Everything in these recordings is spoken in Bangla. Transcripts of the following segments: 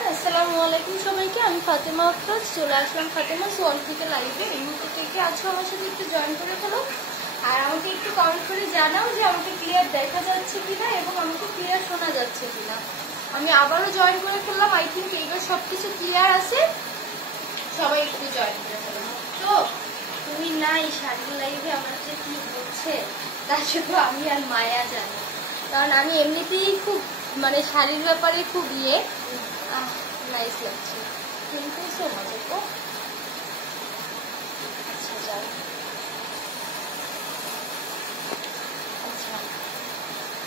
এভরিওয়ান, আসসালামু আলাইকুম সবাইকে। আমি ফাতেমা আফরোজ চলে আসলাম ফাতেমা সোয়াল থেকে লাইভে। এই মুহূর্তে থেকে আজকে আমার সাথে একটু জয়েন করে ফেলো আর আমাকে একটু কমেন্ট করে জানাও যে আমাকে ক্লিয়ার দেখা যাচ্ছে কিনা এবং আমাকে ক্লিয়ার শোনা যাচ্ছে কিনা। আমি আবারও জয়েন করে ফেললাম। আই থিঙ্ক এইবার সবকিছু ক্লিয়ার আছে। সবাই একটু জয়েন করে ফেলো। তো তুমি নাই শাড়ির লাইভে আমার যে কি হচ্ছে তা শুধু আমি আর মায়া জানি, কারণ আমি এমনিতেই খুব মানে শাড়ির ব্যাপারে খুব নাইস লাগছে। থ্যাংক ইউ সো মাচ আপু। আচ্ছা যাও। আচ্ছা,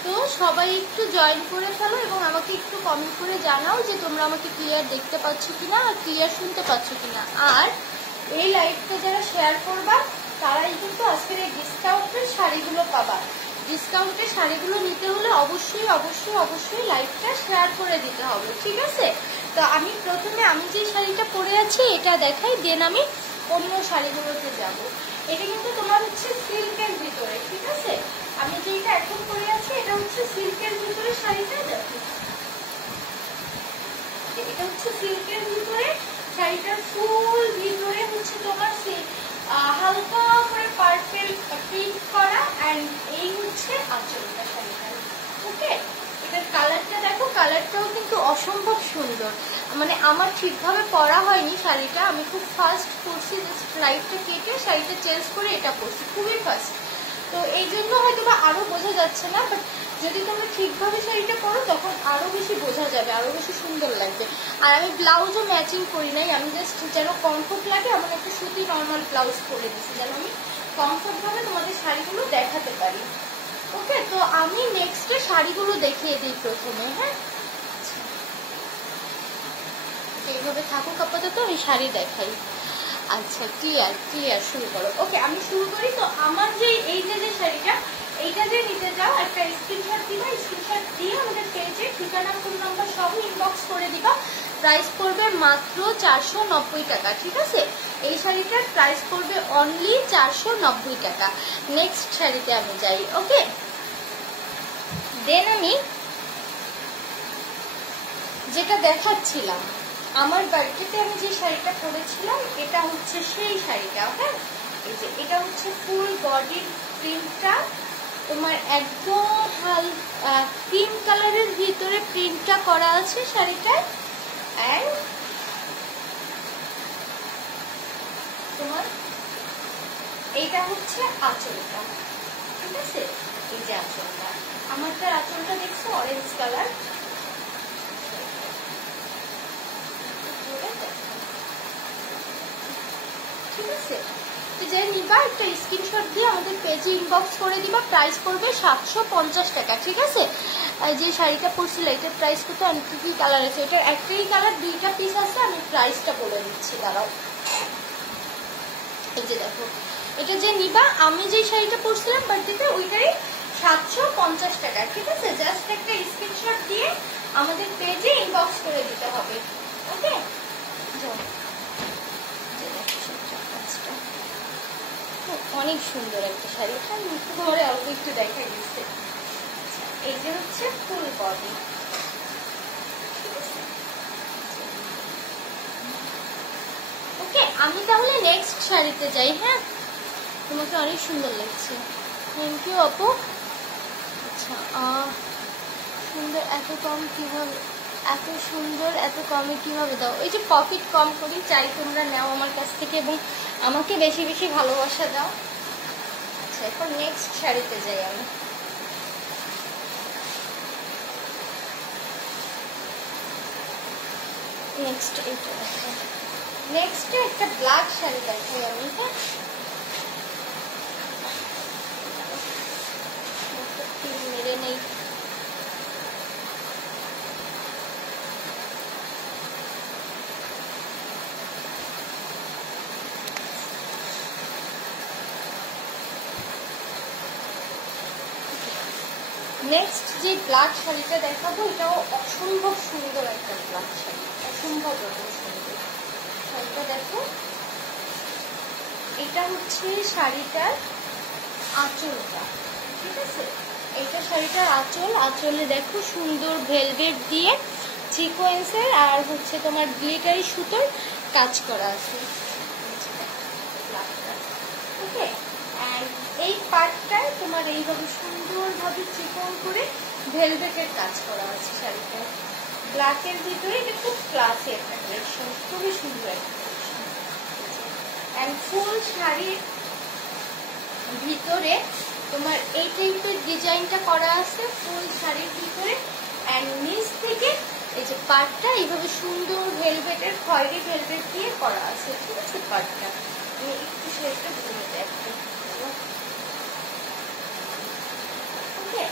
তো সবাই একটু জয়েন করে ফেলো এবং আমাকে একটু কমেন্ট করে জানাও যে তোমরা আমাকে ক্লিয়ার দেখতে পাচ্ছ কিনা আর ক্লিয়ার শুনতে পাচ্ছ কিনা। আর এই লাইভটা যারা শেয়ার করবা তারাই কিন্তু আজকের এই ডিসকাউন্টের শাড়িগুলো পাবা। ডিসকাউন্টের শাড়িগুলো নিতে হলে অবশ্যই অবশ্যই অবশ্যই লাইভটা শেয়ার করে দিতে হবে, ঠিক আছে? তো আমি প্রথমে আমি যে শাড়িটা পরে আছি এটা দেখাই, দেন আমি অন্য শাড়িগুলোতে যাব। এটা কিন্তু তোমার হচ্ছে সিল্কের ভিতরে, ঠিক আছে? আমি যেটা এখন পরে আছি এটা হচ্ছে সিল্কের ভিতরে শাড়িটা। দেখো এটা হচ্ছে সিল্কের ভিতরে শাড়িটার ফুল ভিতরে হচ্ছে তোমার হালকা করে পার্পল প্রিন্ট করা এন্ড এই হচ্ছে আঁচলটা শাড়িটার। ওকে, এটার কালারটা দেখো, কালারটাও কিন্তু অসম্ভব সুন্দর। মানে আমার ঠিকভাবে পরা হয়নি শাড়িটা, আমি খুব ফাস্ট পরছি, জাস্ট লাইটটা কেটে শাড়িটা চেঞ্জ করে এটা পরছি, খুবই ফাস্ট। তো এই জন্য হয়তো বা আরো বোঝা যাচ্ছে না, বাট যদি তোমরা ঠিকভাবে শাড়িটা পরো তখন আরো বেশি বোঝা যাবে, আরো বেশি সুন্দর লাগবে। আর আমি ব্লাউজও ম্যাচিং করি নাই, আমি জাস্ট যেন কমফোর্ট লাগে এমন একটা সুতি নর্মাল ব্লাউজ পরে দিচ্ছি, যেন আমি কমফোর্ট ভাবে তোমাদের শাড়িগুলো দেখাতে পারি। ওকে, তো আমি নেক্সটে শাড়িগুলো দেখিয়ে দিই প্রথমে। হ্যাঁ, এইভাবে থাকুক আপাতত, আমি শাড়ি দেখাই। আচ্ছা, ক্লিয়ার ক্লিয়ার, শুরু করো। ওকে, আমি শুরু করি। তো আমার যে এইটা যে শাড়িটা, এইটা যে নিতে চাও একটা স্ক্রিনশট দিবা, স্ক্রিনশট দিয়ে আমাদের পেজে ঠিকানা ফোন নাম্বার সব ইনবক্স করে দিবা। প্রাইস পড়বে মাত্র 490 টাকা, ঠিক আছে? এই শাড়িটার প্রাইস পড়বে অনলি 490 টাকা। নেক্সট শাড়িতে আমি যাই। ওকে, দেন আমি যেটা দেখাচ্ছিলাম আমার বার্থডেতে আমি যে শাড়িটা পরেছিলাম এটা হচ্ছে সেই শাড়িটা। হ্যাঁ, এই যে এটা হচ্ছে ফুল বডির প্রিন্টটা তোমার একদম ক্রিম কালারের ভিতরে প্রিন্টটা করা আছে শাড়িটায়। এন্ড তোমার এইটা হচ্ছে আঁচলটা, ঠিক আছে? এই যে আঁচলটা, আমারটার আঁচলটা দেখছো অরেঞ্জ কালার। ঠিক আছে, তো যে নিবা একটা স্ক্রিনশট দিয়ে আমাদের পেজে ইনবক্স করে দিবা। প্রাইস পড়বে 750 টাকা, ঠিক আছে? যে শাড়িটা পরছিল এটার প্রাইস কত, আর কি কি কালার আছে? এটা একটাই কালার, দুইটা পিস আছে। আমি প্রাইসটা বলে দিচ্ছি, দাঁড়াও। এই যে দেখো, এটা যে নিবা, আমি যে শাড়িটা পরছিলাম বার্থডেতে ওইটারই 750 টাকা, ঠিক আছে? জাস্ট একটা স্ক্রিনশট দিয়ে আমাদের পেজে ইনবক্স করে দিতে হবে। ওকে, অনেক সুন্দর একটা শাড়ি। তোমার অল্প একটু দেখাই দিচ্ছে। এই যে হচ্ছে ফুল বডি। ওকে, আমি তাহলে নেক্সট শাড়িতে যাই। হ্যাঁ, তোমাকে অনেক সুন্দর লাগছে। থ্যাংক ইউ আপু। আচ্ছা, সুন্দর এত কম কিভাবে, এত সুন্দর এত কমে কিভাবে দাও? ওই যে প্রফিট কম করি, চাই তোমরা নাও আমার কাছ থেকে এবং আমাকে বেশি বেশি ভালোবাসা দাও। আচ্ছা, এখন নেক্সট শাড়িতে যাই আমি। নেক্সট এইটা দেখাই, নেক্সটে একটা ব্ল্যাক শাড়ি দেখাই আমি। হ্যাঁ, মেরে নেই। নেক্সট যে ব্ল্যাক শাড়িটা দেখাবো এটাও অসম্ভব সুন্দর একটা ব্ল্যাক শাড়ি, অসম্ভব সুন্দর শাড়িটা। দেখো, এটা হচ্ছে শাড়িটার আঁচলটা, ঠিক আছে? এটা শাড়িটার আঁচল। আঁচলে দেখো সুন্দর ভেলভেট দিয়ে সিকোয়েন্সের আর হচ্ছে তোমার গ্লিটারি সুতোর কাজ করা আছে। ওকে, অ্যান্ড এই পার্টটায় তোমার এইভাবে সুন্দরভাবে চিকন করে ভেলভেটের কাজ করা আছে শাড়িটা। ব্ল্যাকের ভিতরে এটা খুব ক্লাসি একটা কালেকশন, খুবই সুন্দর একটা কালেকশন। অ্যান্ড ফুল শাড়ির ভিতরে তোমার এই টাইপের ডিজাইনটা করা আছে ফুল শাড়ির ভিতরে। অ্যান্ড নিচ থেকে এই যে পার্টটা এইভাবে সুন্দর ভেলভেটের খয়েরি ভেলভেট দিয়ে করা আছে, ঠিক আছে। পার্টটা আমি একটু সেটা বলে দেখতে, ওকে।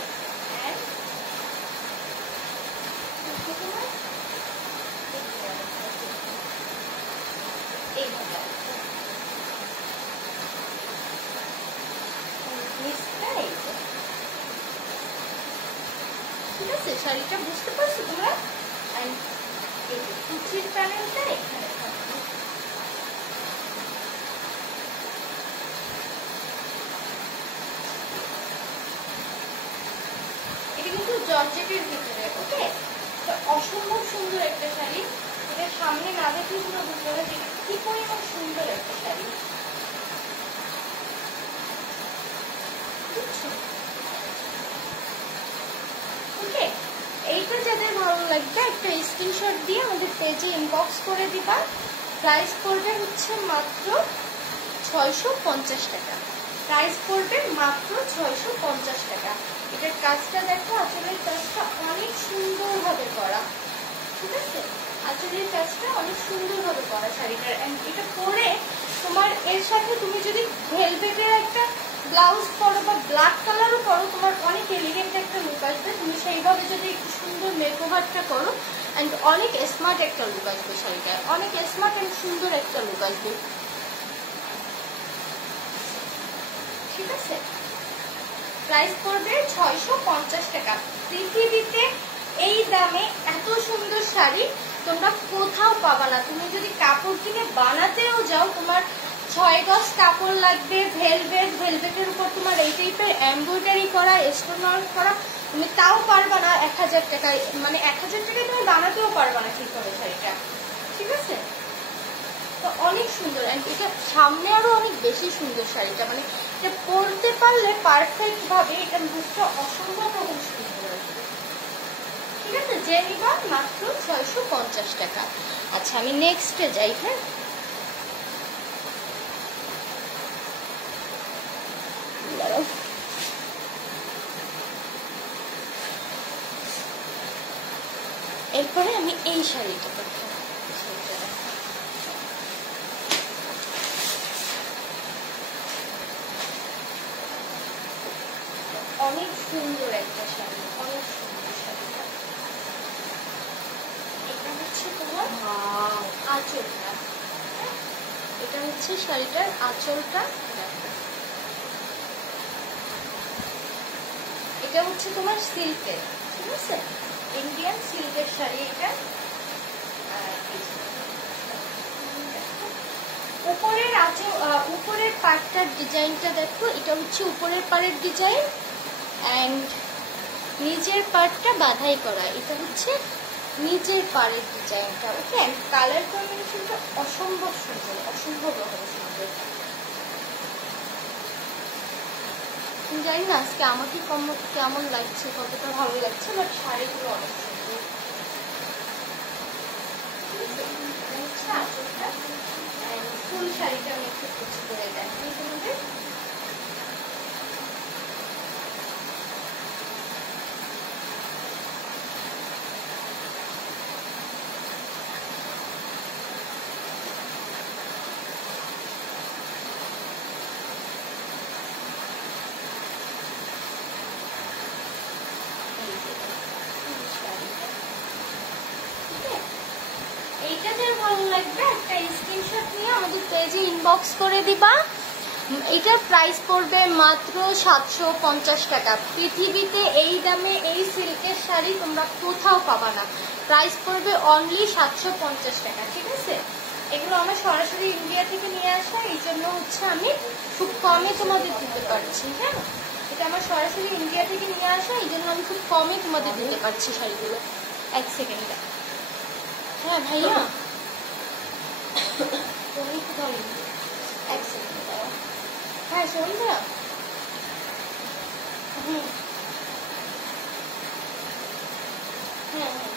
অ্যান্ড এইভাবে ঠিক আছে, শাড়িটা বুঝতে পারছো তোমরা। অ্যান্ড এই যে কুচির প্যানেলটা এখানে থাকবে। এটা কিন্তু জর্জেটের ভিতরে, ওকে। তো অসম্ভব সুন্দর একটা শাড়ি, এটা সামনে না দেখলে পুরো বুঝতে পারবে যে কি পরিমাণ সুন্দর একটা শাড়ি। ওকে, এইটা যাদের ভালো লাগবে একটা স্ক্রিনশট দিয়ে আমাদের পেজে ইনবক্স করে দিবা। প্রাইস পড়বে হচ্ছে মাত্র 650 টাকা। প্রাইস পড়বে মাত্র 650 টাকা। এটার কাজটা দেখো, আসলে কাজটা অনেক সুন্দরভাবে করা, ঠিক আছে। আঁচলের কাজটা অনেক সুন্দরভাবে করা শাড়িটার। এন্ড এটা পরে তোমার এর সাথে তুমি যদি ভেলভেটের একটা ব্লাউজ পরো বা ব্ল্যাক কালারও পরো, তোমার অনেক এলিগেন্ট একটা লুক আসবে। তুমি সেইভাবে যদি একটু সুন্দর মেকওভারটা করো, অ্যান্ড অনেক স্মার্ট একটা লুক আসবে শাড়িটার, অনেক স্মার্ট অ্যান্ড সুন্দর একটা লুক আসবে, ঠিক আছে। প্রাইস পড়বে 650 টাকা। পৃথিবীতে এই দামে এত সুন্দর শাড়ি তোমরা কোথাও পাবা না। তুমি যদি কাপড় কিনে বানাতেও যাও, তোমার 6 গজ কাপড় লাগবে, ভেলভেটের উপর তোমার এই টাইপের এমব্রয়ডারি করা, স্টোন ওয়ার্ক করা, তুমি তাও পারবা না 1000 টাকায়। মানে 1000 টাকায় তুমি বানাতেও পারবা না ঠিকভাবে শাড়িটা, ঠিক আছে। তো অনেক সুন্দর, এটা সামনে আরো অনেক বেশি সুন্দর শাড়িটা। মানে এটা পরতে পারলে পারফেক্ট ভাবে এটা লুকটা অসম্ভব রকম সুন্দর আসবে, ঠিক আছে। যে নিবা মাত্র 650 টাকা। আচ্ছা, আমি নেক্সটে যাই। হ্যাঁ, এরপরে আমি এই শাড়িটা দেখাবো। অনেক সুন্দর একটা শাড়ি, অনেক সুন্দর শাড়িটা। এটা হচ্ছে তোমার আঁচলটা, এটা হচ্ছে শাড়িটার আঁচলটা। এটা হচ্ছে তোমার সিল্কের, ঠিক আছে, ইন্ডিয়ান সিল্কের শাড়ি এটা। উপরের উপরের পাড়টার ডিজাইনটা দেখো, এটা হচ্ছে উপরের পাড়ের ডিজাইন। অ্যান্ড নিচের পার্টটা বাঁধাই করা, এটা হচ্ছে নিচের পাড়ের ডিজাইনটা, ওকে। অ্যান্ড কালার কম্বিনেশনটা অসম্ভব সুন্দর, অসম্ভব রকম সুন্দর। জানি না আজকে আমাকে কেমন লাগছে, কতটা ভালো লাগছে, বাট শাড়িগুলো অনেক সুন্দর। ফুল শাড়িটা আমি একটু কুচি করে দেখাই তোমাদের। এইটা যার ভালো লাগবে একটা স্ক্রিনশট নিয়ে আমাদের পেজে ইনবক্স করে দিবা। এটার প্রাইস পড়বে মাত্র 750 টাকা। পৃথিবীতে এই দামে এই সিল্কের শাড়ি তোমরা কোথাও পাবা না। প্রাইস পড়বে অনলি 750 টাকা, ঠিক আছে। এগুলো আমার সরাসরি ইন্ডিয়া থেকে নিয়ে আসা, এই জন্য হচ্ছে আমি খুব কমে তোমাদের দিতে পারছি। হ্যাঁ, এটা আমার সরাসরি ইন্ডিয়া থেকে নিয়ে আসা, এই জন্য আমি খুব কমে তোমাদের দিতে পারছি শাড়িগুলো। এক সেকেন্ডে হ্যাঁ ভাইয়া তুমি একটু ধরেন, এক সেকেন্ড দাও। হ্যাঁ সন্ধ্যা, হুম হ্যাঁ হ্যাঁ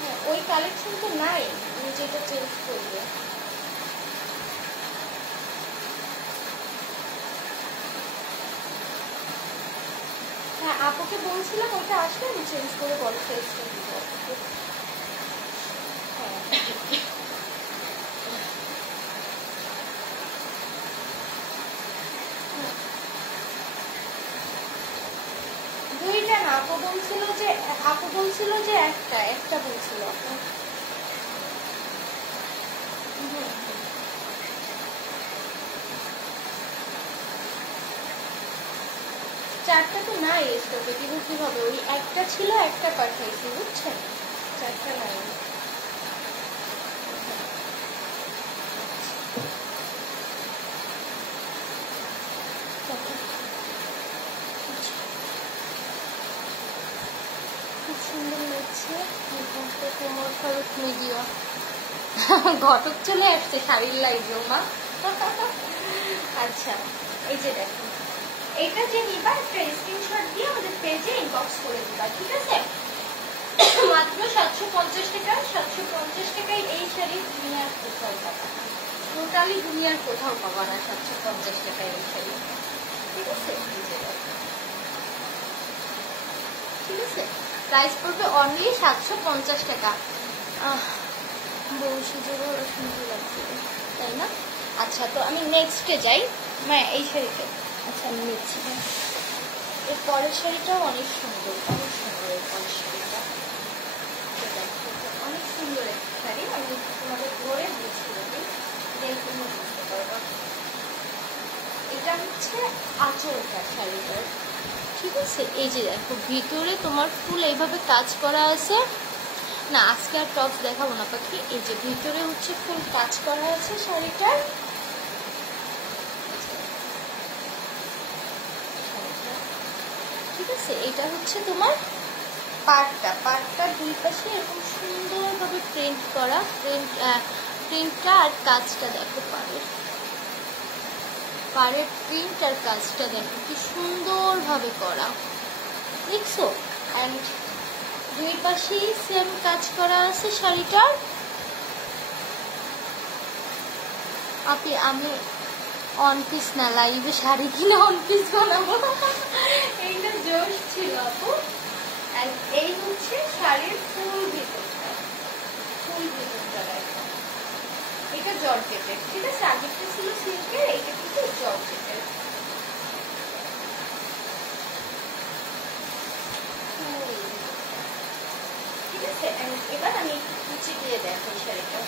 হ্যাঁ, ওই কালেকশন তো নাই, তুমি যেটা চেঞ্জ করবে। হ্যাঁ আপুকে বলছিলাম ওইটা আসলে আমি চেঞ্জ করে বড় সাইজটা দিব আপুকে। হ্যাঁ দুইটা না, আপু বলছিল যে একটা একটা বলছিল আপু। হুম, চারটা তো নাই স্টকে, কিন্তু কি হবে, ওই একটা ছিল একটা পাঠাইছি বুঝছেন, চারটা নাই। খুব সুন্দর লাগছে, কোমর ফারুক মিডিয়া ঘটক চলে আসছে শাড়ির লাইজো মা। আচ্ছা এই যে দেখো, এটা যে নিবা একটা স্ক্রিনশট দিয়ে আমাদের পেজে ইনবক্স করে দিবা, ঠিক আছে? মাত্র 750 টাকা, 750 টাকায় এই শাড়ি দুনিয়ার কোথাও পাবা না, টোটালি দুনিয়ার কোথাও পাবা না 750 টাকায় এই শাড়ি, ঠিক আছে? ঠিক আছে, প্রাইস পড়বে অনলি 750 টাকা। বসে যে বড় সুন্দর লাগছে তাই না? আচ্ছা তো আমি নেক্সটে যাই, মানে এই শাড়িতে। আচ্ছা আমি নিচ্ছি, এর পরের শাড়িটাও অনেক সুন্দর, অনেক সুন্দর এর পরের শাড়িটা, অনেক সুন্দর একটা শাড়ি, আমি তোমাদের ধরে বুঝিয়ে দিই, দেখে বুঝতে পারবো। এটা হচ্ছে আঁচলটা শাড়িটার, ঠিক আছে? এই যে দেখো ভিতরে তোমার ফুল এইভাবে কাজ করা আছে না, আজকে আর টপস দেখাবো না পাখি, এই যে ভিতরে হচ্ছে ফুল কাজ করা আছে শাড়িটার, ঠিক আছে? এটা হচ্ছে তোমার পাড়টা দুই পাশে এরকম সুন্দরভাবে প্রিন্ট করা, প্রিন্টটা আর কাজটা দেখো, পাড়ের প্রিন্ট আর কাজটা দেখো কি সুন্দরভাবে করা, দেখছো? অ্যান্ড দুই পাশেই সেম কাজ করা আছে শাড়িটার। আমি অন পিস না, লাইভে শাড়ি কিনে অন পিস বানাবো, এইটা জোশ ছিল আপু। এই হচ্ছে শাড়ির ফুল ভিতরটা দেখো, এটা জর্জেটের, ঠিক আছে? আগেরটা ছিল সিল্কের, এটা কিন্তু জর্জেটের। ঠিক আছে, এবার আমি কুচি দিয়ে দেখো শাড়িটা,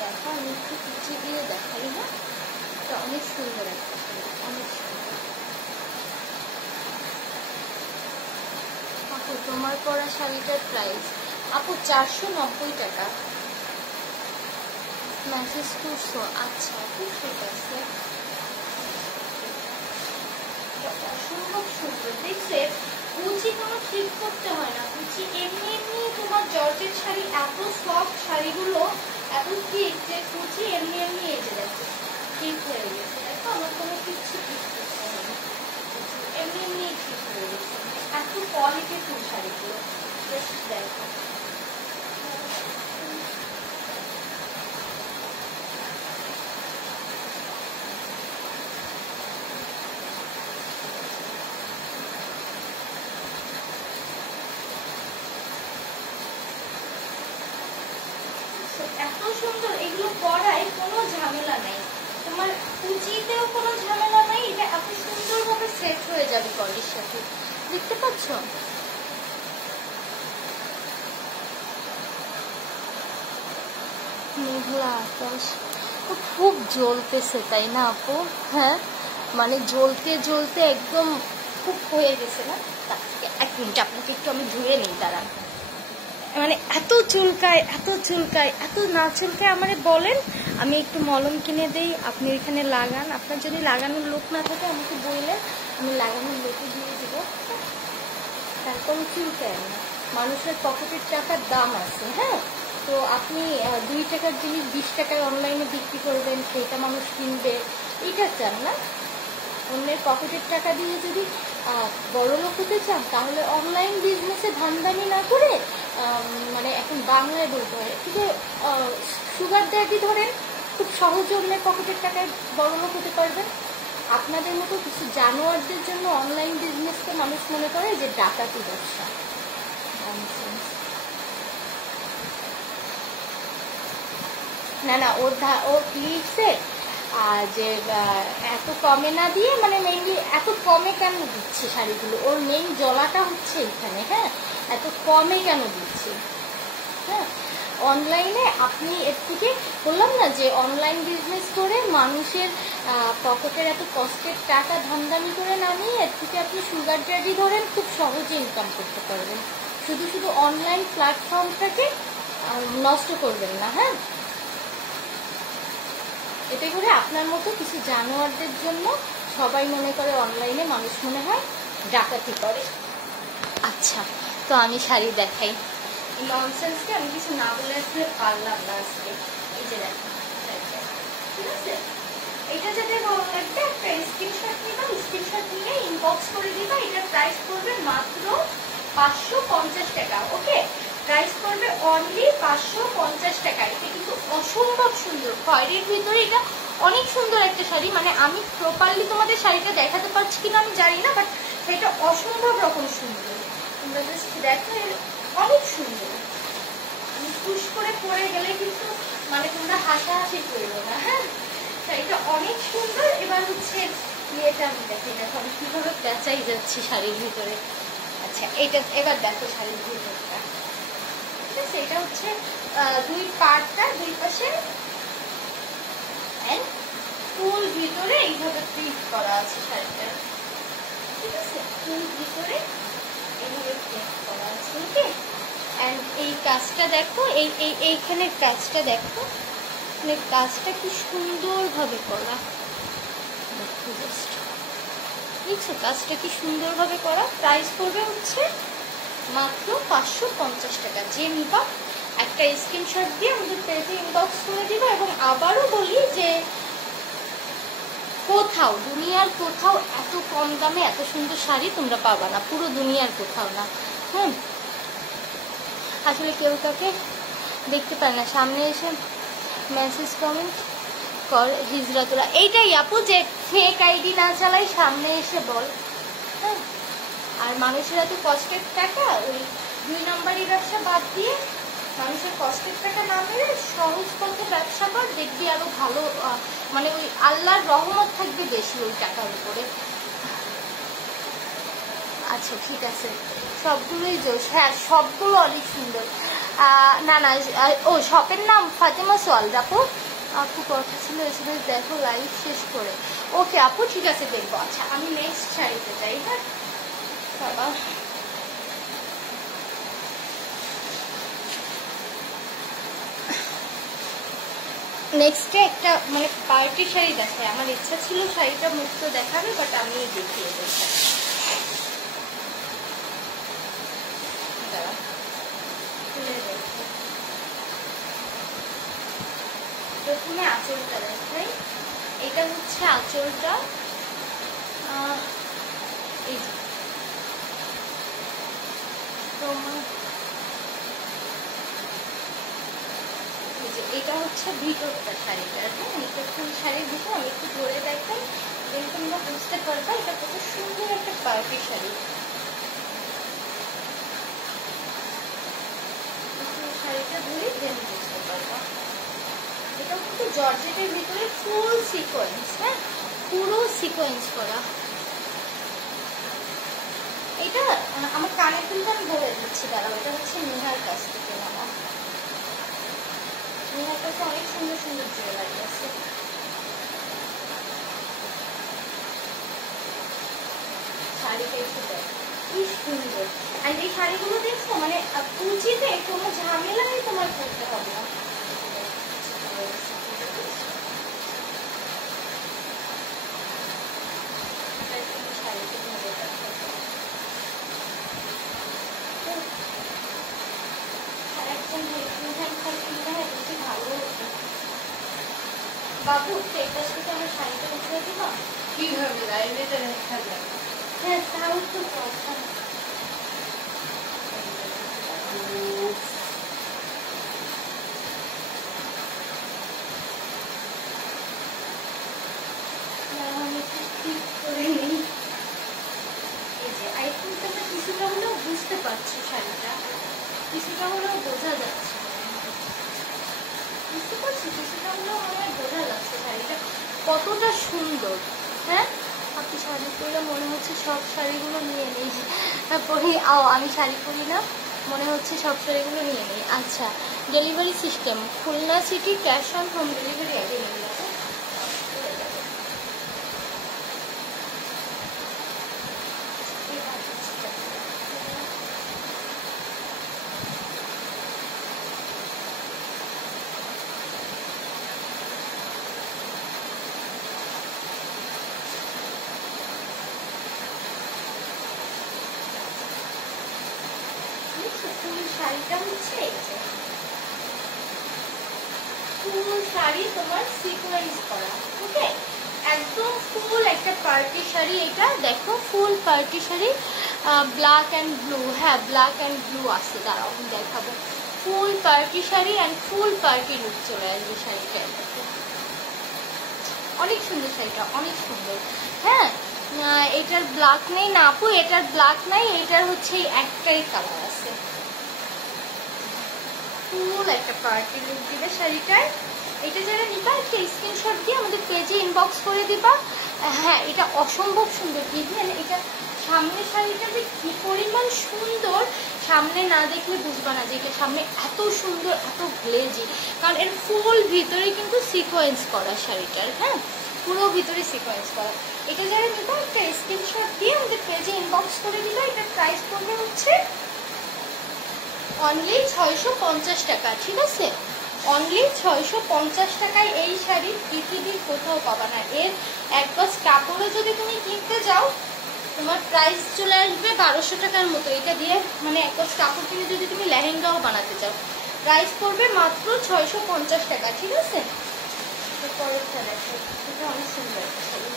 দেখো আমি একটু কুচি দিয়ে দেখাই না, এটা অনেক সুন্দর একটা শাড়ি, অনেক সুন্দর। আপু তোমার পরা শাড়িটার প্রাইস আপু 490 টাকা, মেসেজ করছো? আচ্ছা আপু ঠিক আছে, অসম্ভব সুন্দর, দেখছে? কুচি কোনো ঠিক করতে হয় না, কুচি এমনি এমনি তোমার জর্জেট শাড়ি এত সফট, শাড়িগুলো এত ঠিক যে কুচি এমনি এমনি এসে দেখো ঠিক হয়ে গেছে, দেখো আমার কোনো কিছু ঠিক করতে হয় না, এমনি এমনি ঠিক হয়ে গেছে, এত কোয়ালিটিফুল শাড়িগুলো, জাস্ট দেখো। এত সুন্দর, এগুলো পরায় কোনো ঝামেলা নাই, তোমার কুচিতেও কোনো ঝামেলা নাই, এটা এত সুন্দরভাবে সেট হয়ে যাবে কলির সাথে, দেখতে পাচ্ছ? মেঘলা আকাশ, খুব জ্বলতেছে তাই না আপু? হ্যাঁ মানে জ্বলতে জ্বলতে একদম খুব হয়ে গেছে না? এক মিনিট আপনাকে একটু আমি ধুয়ে নিই, দাঁড়ান। মানে এত চুলকায়, এত চুলকায়, এত না চুলকায় আমারে বলেন, আমি একটু মলম কিনে দেই, আপনি ওইখানে লাগান। আপনার যদি লাগানোর লোক না থাকে আমাকে বললেন, আমি লাগানোর লোকে দিয়ে দিব। তারপর চুলকায় না, মানুষের পকেটের টাকার দাম আছে। হ্যাঁ, তো আপনি 2 টাকার জিনিস 20 টাকায় অনলাইনে বিক্রি করবেন, সেইটা মানুষ কিনবে, এটা চান না। অন্যের পকেটের টাকা দিয়ে যদি বড় লোক হতে চান, তাহলে অনলাইন বিজনেসে ধান্দামি না করে, মানে এখন বাংলায় বলতে হয়, কিন্তু সুগার ড্যাডি ধরেন খুব সহজে অন্যের পকেটের টাকায় বড় লোক হতে পারবেন। আপনাদের মতো কিছু জানোয়ারদের জন্য অনলাইন বিজনেসকে মানুষ মনে করে যে ডাকাতি ব্যবসা। না না, ও লিখছে যে এত কমে না দিয়ে, মানে মেইনলি এত কমে কেন দিচ্ছে শাড়িগুলো, ওর মেইন জলাটা হচ্ছে এখানে। হ্যাঁ, এত কমে কেন দিচ্ছে। হ্যাঁ, অনলাইনে আপনি এর থেকে বললাম না যে অনলাইন বিজনেস করে মানুষের পকেটের এত কষ্টের টাকা ধান্দামি করে নামিয়ে এর থেকে আপনি সুগার ড্যাডি ধরেন খুব সহজে ইনকাম করতে পারবেন। শুধু শুধু অনলাইন প্ল্যাটফর্মটাকে নষ্ট করবেন না। হ্যাঁ, এতে করে আপনার মতো কিছু জানোয়ারদের জন্য সবাই মনে করে অনলাইনে মানুষ মনে হয় ডাকাতি করে। আচ্ছা, তো আমি শাড়ি দেখাই। ননসেন্সকে আমি কিছু না বলে আসলে পারলাম না আজকে। এই যে দেখো, ঠিক আছে, এটা যাতে ভালো লাগবে একটা স্ক্রিনশট নিবা, স্ক্রিনশট নিয়ে ইনবক্স করে দিবা। এটার প্রাইস পড়বে মাত্র 550 টাকা। ওকে, প্রাইস পড়বে অনলি 550 টাকা। এটা কিন্তু অসম্ভব সুন্দর, খয়েরির ভিতরে এটা অনেক সুন্দর একটা শাড়ি। মানে আমি প্রপারলি তোমাদের শাড়িটা দেখাতে পারছি কিনা আমি জানি না, বাট সেটা অসম্ভব রকম সুন্দর। তোমরা জাস্ট দেখো, অনেক সুন্দর। আমি পুশ করে পরে গেলে কিন্তু মানে তোমরা হাসাহাসি করবো না। হ্যাঁ, শাড়িটা অনেক সুন্দর। এবার হচ্ছে ইয়েটা আমি দেখি, দেখো আমি কিভাবে বেচাই যাচ্ছি শাড়ির ভিতরে। আচ্ছা, এটা এবার দেখো শাড়ির ভিতরটা, ঠিক আছে। এটা হচ্ছে 2 পার্টটা, 2 পাশে ফুল ভিতরে এইভাবে প্রিন্ট করা আছে শাড়িটা, ঠিক আছে। ফুল ভিতরে এইভাবে প্রিন্ট করা আছে। ওকে, এন্ড এই কাজটা দেখো, এইখানের কাজটা দেখো, মানে কাজটা কি সুন্দরভাবে করা, দেখো জাস্ট, বুঝছো কাজটা কি সুন্দরভাবে করা। প্রাইস পড়বে হচ্ছে মাত্র 550 টাকা। যে নিবা একটা স্ক্রিনশট দিয়ে আমাদের পেজে ইনবক্স করে দিবা। এবং আবারও বলি যে কোথাও, দুনিয়ার কোথাও এত কম দামে এত সুন্দর শাড়ি তোমরা পাবা না, পুরো দুনিয়ার কোথাও না। আসলে কেউ কাউকে দেখতে পারে না, সামনে এসে মেসেজ কমেন্ট কর হিজরাতুরা। এইটাই আপু, যে ফেক আইডি না চালাই, সামনে এসে বল। হ্যাঁ, আর মানুষের এত কষ্টের টাকা, ওই 2 নম্বরই ব্যবসা বাদ দিয়ে মানুষের কষ্টের টাকা না মেরে সহজ পথে ব্যবসা কর, দেখবি আরো ভালো, মানে ওই আল্লাহর রহমত থাকবে বেশি ওই টাকার উপরে। আচ্ছা ঠিক আছে, সবগুলোই জোশ। হ্যাঁ, সবগুলো অনেক সুন্দর। না না, ও শপের নাম ফাতেমা সোয়াল। আপু আপু কথা ছিল এসে দেখো লাইভ শেষ করে। ওকে আপু, ঠিক আছে দেখবো। আচ্ছা, আমি নেক্সট শাড়িতে যাই। হ্যাঁ বাবা, নেক্সটে একটা মানে পার্টি শাড়ি দেখায়। আমার ইচ্ছা ছিল শাড়িটা মুক্ত দেখাবে, বাট আমি দেখিয়ে দেবো। প্রথমে আঁচলটা দেখাই। এটা হচ্ছে আঁচলটা, এই যে এটা হচ্ছে ভিতরটা শাড়িটার। হ্যাঁ, নিকটক্ষণ শাড়ির ভিতর আমি একটু ধরে দেখাই, যেন তোমরা বুঝতে পারবা এটা কত সুন্দর একটা পার্টি শাড়ি। শাড়িটা ধরে দেন বুঝতে পারবা। এটা কিন্তু জর্জেটের ভিতরে ফুল সিকোয়েন্স। হ্যাঁ, পুরো সিকোয়েন্স করা। এটা আমার কানে কিন্তু আমি বলে দিচ্ছি, দাঁড়াও, এটা হচ্ছে নেহার কাছ থেকে নেওয়া। নেহার কাছে অনেক সুন্দর সুন্দর জুয়েলারি আছে। শাড়িটা একটু দেখ, কি সুন্দর। আর এই শাড়িগুলো দেখছো মানে কুচিতে কোনো ঝামেলাই তোমার করতে হবে না। বাবু এটা সাথে আমার শাড়িটা উঠিয়ে দিবা কিভাবে লাইনে দেখা যায়? হ্যাঁ তাও তো কথা। কিছুটা হলেও বুঝতে পারছো শাড়িটা, কিছুটা হলেও বোঝা যাচ্ছে, বুঝতে পারছি কিছুটা হলেও আমার বোঝা যাচ্ছে শাড়িটা কতটা সুন্দর। হ্যাঁ আপনি শাড়ি পরলে মনে হচ্ছে সব শাড়িগুলো নিয়ে নেই, পরি আমি শাড়ি পরি না, মনে হচ্ছে সব শাড়িগুলো নিয়ে নেই। আচ্ছা delivery system Khulna city, cash on home delivery available আছে। শাড়িটা হচ্ছে এই যে ফুল শাড়ি তোমার সিকোয়েন্স করা, ওকে একদম ফুল একটা পার্টি শাড়ি। এটা দেখো full party sari, black and blue, হ্যাঁ ব্ল্যাক অ্যান্ড ব্লু আছে, দাঁড়াও আমি দেখাবো। Full party sari and full party look চলে আসবে শাড়িটা, অনেক সুন্দর শাড়িটা, অনেক সুন্দর। হ্যাঁ এটার ব্ল্যাক নেই না আপু, এটার ব্ল্যাক নাই, এটার হচ্ছে একটাই কালার আছে। ফুল একটা পার্টি লুক দিবে শাড়িটায়। এটা যারা নিবা একটা স্ক্রিনশট দিয়ে আমাদের পেজে ইনবক্স করে দিবা। হ্যাঁ এটা অসম্ভব সুন্দর, ইভেন এটা সামনের শাড়িটা যে কি পরিমাণ সুন্দর, সামনে না দেখলে বুঝবা না যে এটা সামনে এত সুন্দর, এত গ্লেজি, কারণ এর ফুল ভিতরে কিন্তু সিকোয়েন্স করা শাড়িটার। হ্যাঁ পুরো ভিতরে সিকোয়েন্স করা। এটা যারা নিবা একটা স্ক্রিনশট দিয়ে আমাদের পেজে ইনবক্স করে দিবা। এটার প্রাইস পড়বে হচ্ছে অনলি 650 টাকা, ঠিক আছে অনলি 650 টাকায় এই শাড়ি পৃথিবীর কোথাও পাবা না। এর এক গজ কাপড়ও যদি তুমি কিনতে যাও তোমার প্রাইস চলে আসবে 1200 টাকার মতো। এটা দিয়ে মানে এক গজ কাপড় কিনে যদি তুমি লেহেঙ্গাও বানাতে চাও প্রাইস পড়বে মাত্র 650 টাকা, ঠিক আছে। পরেরটা দেখো, এটা অনেক সুন্দর শাড়ি,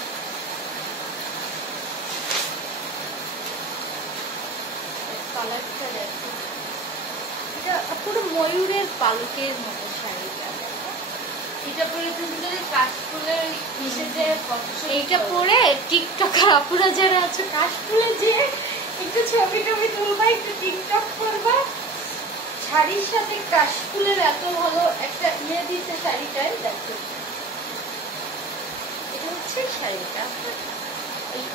কালারটা দেখো, এটা পুরো ময়ূরের পালকের মতো শাড়িটা। এটা পরে তুমি যদি কাশফুলের যে এইটা পরে টিকটকার আপুরা যারা আছে কাশফুলে যে একটু ছবি টবি তুলবা, একটু টিকটক করবা, শাড়ির সাথে কাশফুলের এত ভালো একটা ইয়ে দিতে শাড়িটায়। দেখো এটা হচ্ছে শাড়িটা,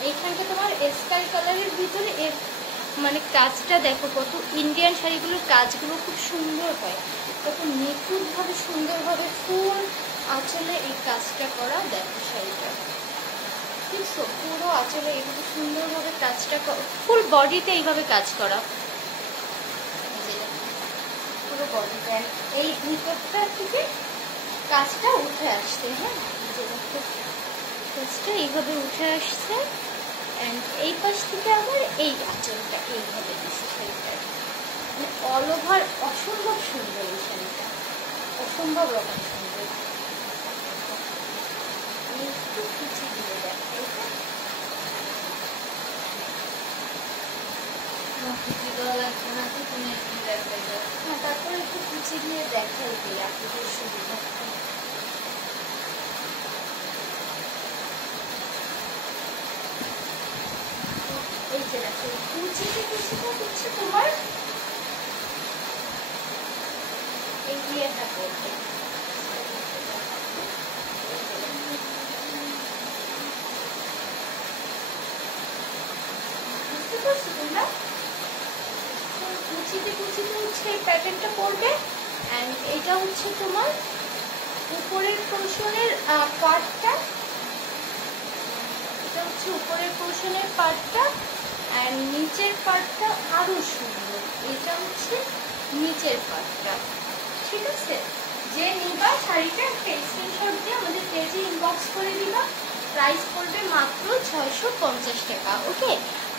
এইখানটা তোমার স্কাই কালারের ভিতরে এর মানে কাজটা দেখো কত, ইন্ডিয়ান শাড়িগুলোর কাজগুলো খুব সুন্দর হয়, কত নিখুঁতভাবে সুন্দরভাবে ফুল আঁচলে এই কাজটা করা। দেখো শাড়িটা দেখছো পুরো আঁচলে এইভাবে সুন্দরভাবে কাজটা, ফুল বডিতে এইভাবে কাজ করা, পুরো বডিতে এই ভিতরটা থেকে কাজটা উঠে আসছে। হ্যাঁ কাজটা এইভাবে উঠে আসছে, অ্যান্ড এই পাশ থেকে আবার এই আঁচলটা এইভাবে দিচ্ছে শাড়িটা, মানে অল ওভার অসম্ভব সুন্দর এই শাড়িটা, অসম্ভব রকম সুন্দর। একটু কুচি দিয়ে দেখাই, তারপরে একটু কুচি দিয়ে দেখাই দিই আপনাদের সুবিধা। এই যে দেখো কুচিতে কুচিটা হচ্ছে তোমার এই ইয়েটা করবে, বুঝতে পারছো তোমরা? কুচিতে কুচিতে হচ্ছে এই প্যাটার্নটা পড়বে, অ্যান্ড এটা হচ্ছে তোমার উপরের পোর্শনের পার্টটা, এটা হচ্ছে উপরের পোর্শনের পার্টটা, আর নিচের পার্টটা আরো সুন্দর। এটা হচ্ছে নিচের পার্টটা, ঠিক আছে? যে নিবা শাড়িটা একটা স্ক্রিনশট দিয়ে আমাদের পেজে ইনবক্স করে দিবা। প্রাইস পড়বে মাত্র 650 টাকা। ওকে,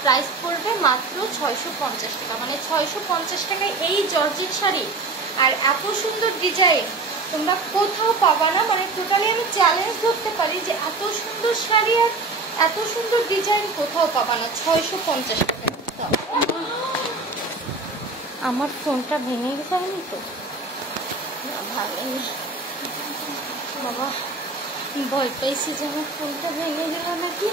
প্রাইস পড়বে মাত্র 650 টাকা, মানে 650 টাকায় এই জর্জেট শাড়ি আর এত সুন্দর ডিজাইন তোমরা কোথাও পাবা না। মানে টোটালি আমি চ্যালেঞ্জ ধরতে পারি যে এত সুন্দর শাড়ি আর এত সুন্দর ডিজাইন কোথাও পাবা না 650 টাকা। আমার ফোনটা ভেঙে যায়নি তো? না, ভাঙেনি বাবা, ভয় পাইছি যে আমার ফোনটা ভেঙে গেল নাকি।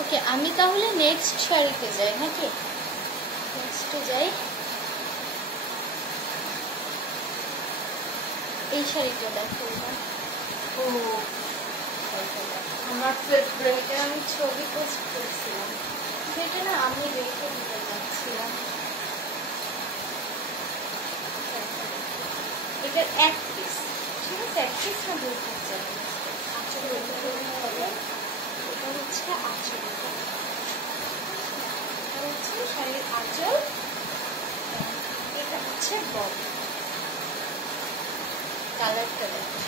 ওকে, আমি তাহলে নেক্সট শাড়িতে যাই নাকি? নেক্সটে যাই। এই শাড়িটা দেখো, ও আমার ফেভারিট, আমি ছবি পোস্ট করেছিলাম, সেটা না আমি রেখে দিতে যাচ্ছিলাম। এটার এক পিস, ঠিক আছে? এক পিস না দুই পিস যাবে। আচ্ছা, এটা হচ্ছে আঁচল, এটা হচ্ছে শাড়ির আঁচল, এটা হচ্ছে বডি। কালারটা দেখো,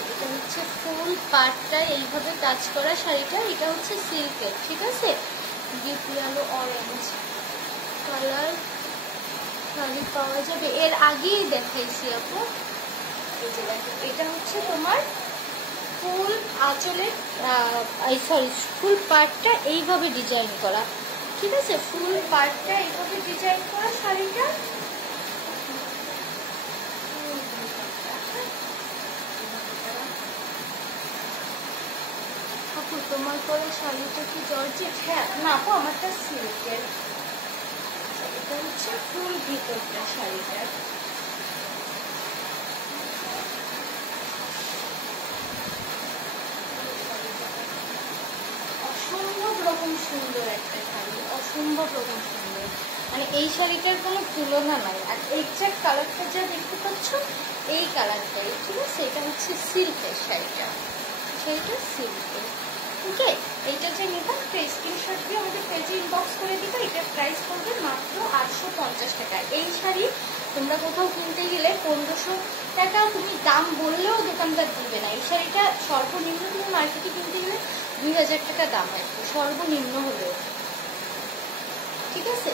এটা হচ্ছে ফুল পাটটা এইভাবে কাজ করা শাড়িটা। এটা হচ্ছে সিল্কের, ঠিক আছে? Deep yellow orange colour sari পাওয়া যাবে। এর আগেই দেখাইছি আপু। এই যে দেখো, এটা হচ্ছে তোমার ফুল আঁচলের সরি ফুল পাটটা এইভাবে ডিজাইন করা, ঠিক আছে? ফুল পাটটা এইভাবে ডিজাইন করা শাড়িটা। আপু তোমার পরে শাড়িটা কি জর্জেট? হ্যাঁ, না আপু আমারটা সিল্কের। এটা হচ্ছে ফুল ভিতরটা শাড়িটা। অসম্ভব রকম সুন্দর একটা শাড়ি, অসম্ভব রকম সুন্দর, মানে এই শাড়িটার কোনো তুলনা নাই। আর এক্সাক্ট কালারটা যা দেখতে পাচ্ছ এই কালারটাই, ঠিক আছে? এটা হচ্ছে সিল্কের শাড়িটা, শাড়িটা সিল্কের। ওকে, এইটা যে নিবা একটা স্ক্রিনশট দিয়ে আমাদের পেজে ইনবক্স করে দিবা। এটার প্রাইস পড়বে মাত্র 850 টাকা। এই শাড়ি তোমরা কোথাও কিনতে গেলে 1500 টাকা তুমি দাম বললেও দোকানদার দিবে না। এই শাড়িটা সর্বনিম্ন তুমি মার্কেটে কিনতে গেলে 2000 টাকা দাম আসবে সর্বনিম্ন হলেও, ঠিক আছে?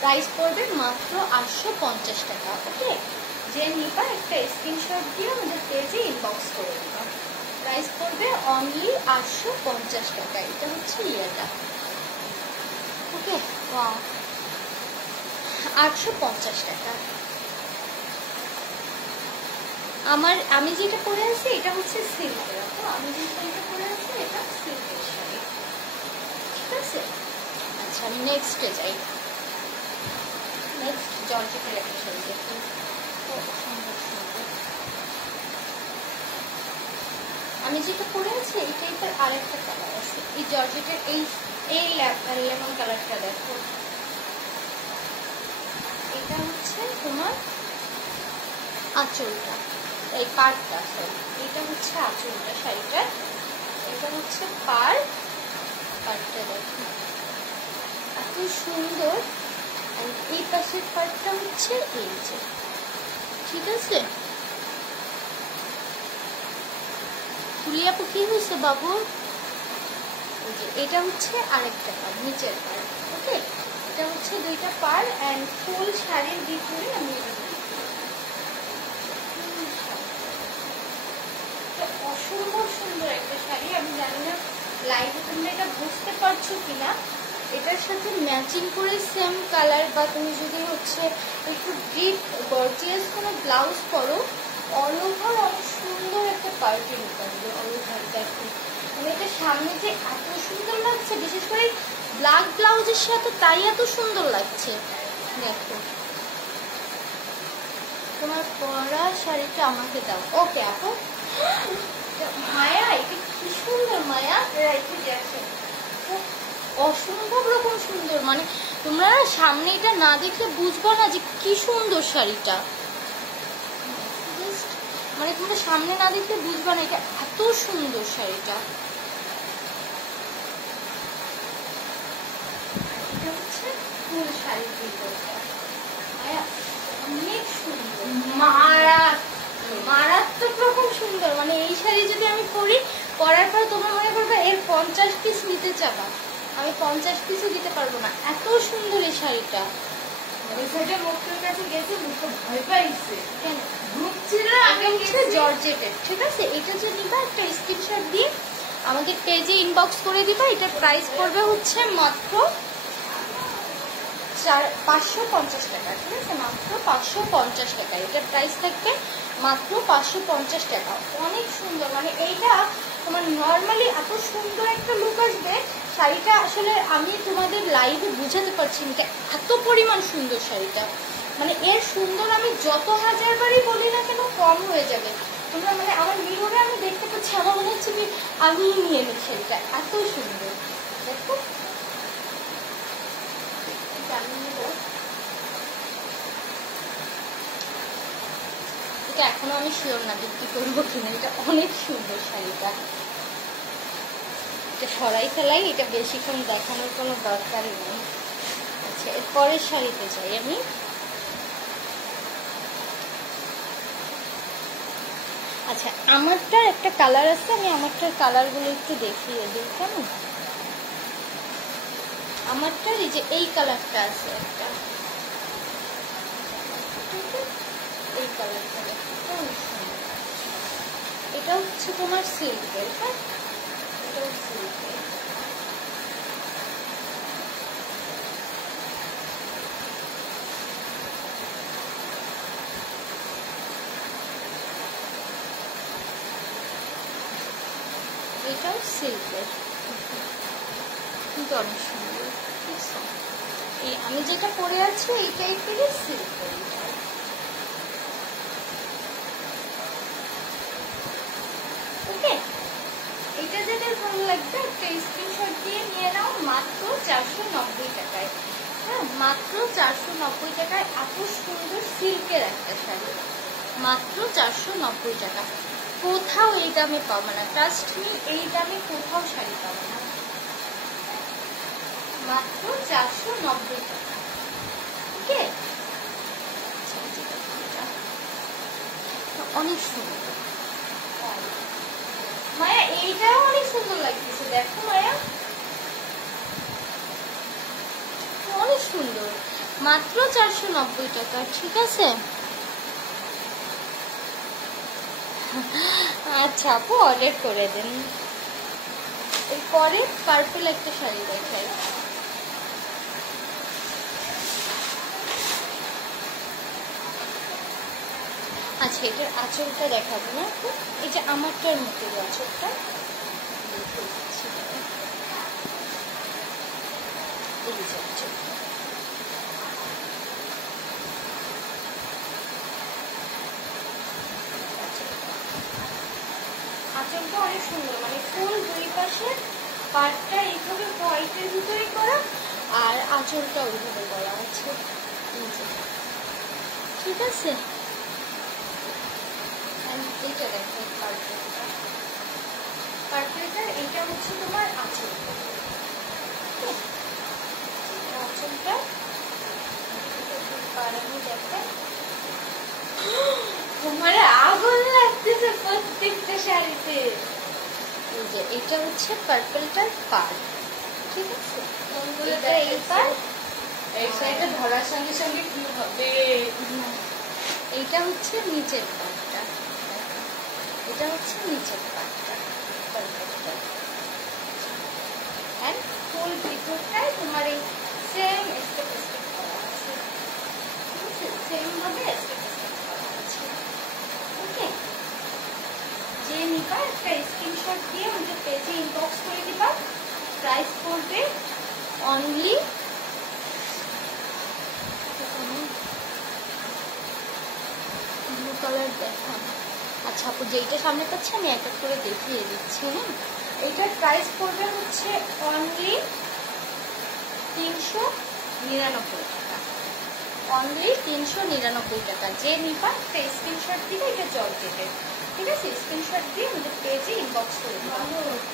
প্রাইস পড়বে মাত্র 850 টাকা। ওকে, যে নিবা একটা স্ক্রিনশট দিয়ে আমাদের পেজে ইনবক্স করে দিবা। প্রাইস পড়বে অনলি 850 টাকা। এটা হচ্ছে ইয়েটা, ওকে? ওয়াও, 850 টাকা। আমি যেটা পরে আছি এটা হচ্ছে সিল্কের। আমি যে শাড়িটা পরে আছি এটা সিল্কের শাড়ি, ঠিক আছে? আচ্ছা, আমি নেক্সটে যাই। নেক্সট জর্জেটের একটা শাড়ি দেখি, সুন্দর সুন্দর। আমি যেটা পরে আছি এই টাইপের আরেকটা কালার আছে। এই জর্জেটের এই লেমন কালারটা দেখো, এটা হচ্ছে তোমার আঁচলটা, এই পাড়টা, সরি এটা হচ্ছে আঁচলটা শাড়িটার। এটা হচ্ছে পাড়টা দেখো এত সুন্দর। আর এই পাশের পাড়টা হচ্ছে এই যে, ঠিক আছে? ফুলিয়াপু কি হয়েছে বাবু? এই যে এটা হচ্ছে আরেকটা পাড়, নিচের পাড়। ওকে, এটা হচ্ছে দুইটা পাড় অ্যান্ড ফুল শাড়ির ভিতরে আমি অসম্ভব সুন্দর একটা শাড়ি। আমি জানি না লাইভে তোমরা এটা বুঝতে পারছো কিনা। এটার সাথে ম্যাচিং করে সেম কালার বা তুমি যদি হচ্ছে একটু ডিপ গর্জিয়াস কোনো ব্লাউজ পরো, অল ওভার অনেক সুন্দর একটা পার্টি করবে। অল ওভার দেখো, মানে এটা সামনে যে এত সুন্দর লাগছে, বিশেষ করে ব্ল্যাক ব্লাউজের সাথে তাই এত সুন্দর লাগছে। দেখো তোমার পরা শাড়িটা আমাকে দাও। ওকে আপু। মায়া এটা কি সুন্দর মায়া, অসম্ভব রকম সুন্দর। মানে তোমরা সামনে এটা না দেখলে বুঝবো না যে কি সুন্দর শাড়িটা। মানে তোমরা সামনে না দেখলে বুঝবা না এটা এত সুন্দর শাড়িটা। এটা হচ্ছে ফুল শাড়ির ভিতরটা অনেক সুন্দর, মারাত্মক রকম সুন্দর। মানে এই শাড়ি যদি আমি পরি, পরার পর তোমরা মনে করবে এর 50 পিস নিতে চাবা, আমি 50 পিসও দিতে পারবো না, এত সুন্দর এই শাড়িটা। জর্জেটের, ঠিক আছে। এটা যে নিবা একটা স্ক্রিনশট দিয়ে আমাদের পেজে ইনবক্স করে দিবা। এটার প্রাইস পড়বে হচ্ছে মাত্র 550 টাকা, ঠিক আছে, মাত্র 550 টাকা। এটার প্রাইস থাকবে মাত্র 550 টাকা। অনেক সুন্দর, মানে এইটা তোমার নর্মালি এত সুন্দর একটা লুক আসবে শাড়িটা। আসলে আমি তোমাদের লাইভে বুঝাতে পারছি না এত পরিমাণ সুন্দর শাড়িটা। মানে এর সুন্দর আমি যত হাজারবারই বলি না কেন কম হয়ে যাবে। তোমরা মানে আমার মিররে আমি দেখতে পাচ্ছি, আমার মনে হচ্ছে কি আমি নিয়ে নিই শাড়িটা, এত সুন্দর। দেখো এটা এখনো আমি শিওর না বিক্রি করবো কিনা। এটা অনেক সুন্দর শাড়িটা, এটা সরাই ফেলাই, এটা বেশিক্ষণ দেখানোর কোনো দরকারই নেই। আচ্ছা এর পরের শাড়িতে যাই আমি। আচ্ছা আমারটার একটা কালার আছে, আমি আমারটার কালারগুলো একটু দেখিয়ে দিই কেমন। আমারটার এই যে এই কালারটা আছে একটা, এই কালারটা এটা হচ্ছে তোমার সিল্কের, হ্যাঁ এটাও সিল্কের। এটাও সিল্কের কিন্তু অনেক সুন্দর। এই আমি যেটা পরে আছি এই টাইপেরই সিল্কের। ওকে, এটা যাদের ভালো লাগবে একটা স্ক্রিনশট দিয়ে নিয়ে নাও, মাত্র 490 টাকায়। হ্যাঁ মাত্র 490 টাকায় এত সুন্দর সিল্কের একটা শাড়ি, মাত্র 490 টাকা। কোথাও এই দামে পাবে না, ট্রাস্ট মি, এই দামে কোথাও শাড়ি পাবে না, মাত্র 490 টাকা। ওকে, অনেক সুন্দর মায়া, এইটাও অনেক সুন্দর লাগতেছে। দেখো মায়া অনেক সুন্দর, মাত্র 490 টাকা, ঠিক আছে। আচ্ছা আপু অর্ডার করে দেন। এরপরে পার্পল একটা শাড়ি দেখাই। আচ্ছা এটার আঁচলটা দেখাবো না, এই যে আমারটার মতো আঁচলটা আঁচলটা অনেক সুন্দর, মানে ফুল দুই পাশে পাটটা এইভাবে হোয়াইটের ভিতরে করা আর আঁচলটা ওইভাবে করা আছে, ঠিক আছে। এটা দেখো পার্পলটা, পার্পলটার এটা হচ্ছে তোমার আঁচলটা, আঁচলটা পাড়ানো দেখে তোমার আগুন লাগতেছে প্রত্যেকটা শাড়িতে। এই যে এটা হচ্ছে পার্পলটার পাড়, ঠিক আছে। এটা এই পাড়, এই শাড়িটা ধরার সঙ্গে সঙ্গে কি হবে, এইটা হচ্ছে নিচের পাড়টা, এটা হচ্ছে নিচের পাড়টা পার্পলটা। এন্ড ফুল ভিতরটায় তোমার এই সেম স্টেপ স্টেপ করা আছে, ঠিক আছে, সেম ভাবে স্টেপ স্টেপ করা আছে। ওকে, যে নিবা একটা স্ক্রিনশট দিয়ে আমাদের পেজে ইনবক্স করে দিবা। প্রাইস পড়বে অনলি ব্লু কালার দেখান। আচ্ছা আপু, যেইটা সামনে পাচ্ছি আমি এক এক করে দেখিয়ে দিচ্ছি। হ্যাঁ, এইটার প্রাইস পড়বে হচ্ছে অনলি 399 টাকা। অনলি 399 টাকা। যে নিবা একটা স্ক্রিনশট দিলে, এটা জর্জেটের, ঠিক আছে? স্ক্রিনশট দিয়ে আমাদের পেজে ইনবক্স করে দিবা।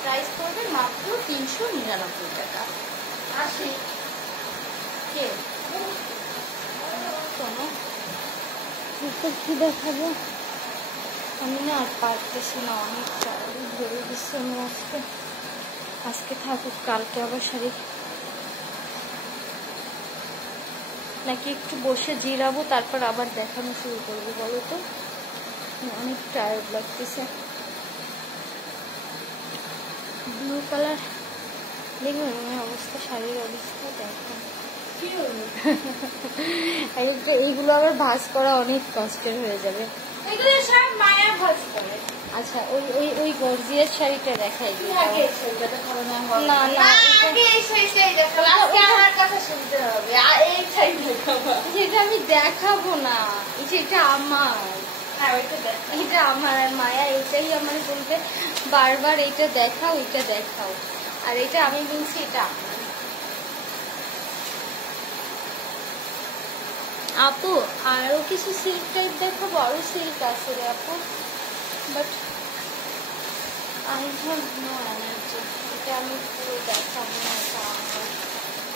প্রাইস পড়বে মাত্র 399 টাকা। আসি কে শোনো, কি দেখাবো আমি না আর পারতেছি না, অনেক চাকরি ধরে দিচ্ছে আমি আজকে। আজকে থাকুক, কালকে আবার শাড়ি নাকি একটু বসে জিরাবো, তারপর আবার দেখানো শুরু করবো। বলো তো, অনেক টায়ার্ড লাগতেছে। ব্লু কালার দেখবেন অবস্থা, শাড়ির অবস্থা দেখেন। এইগুলো আবার ভাঁজ করা অনেক কষ্টের হয়ে যাবে। এগুলো সব মায়া ভাঁজ করে। আচ্ছা, ওই ওই ওই গর্জিয়াস শাড়িটা দেখাই দিই। না না, আগে এই শাড়িটাই দেখাবো। আজকে আমার কথা শুনতে হবে। এই শাড়ি দেখাবো। এটা আমি দেখাবো না, এটা আমার। হ্যাঁ, ওইটা দেখ। এটা আমার। আর মায়া এটাই আমার বলবে বারবার, এটা দেখাও, এটা দেখাও। আর এটা আমি বলছি এটা আপু। আরো কিছু সিল্ক টাইপ দেখাবো, আরো সিল্ক আছে রে আপু, but I have no energy. এটা আমি পুরো দেখাবো না, এটা আমার।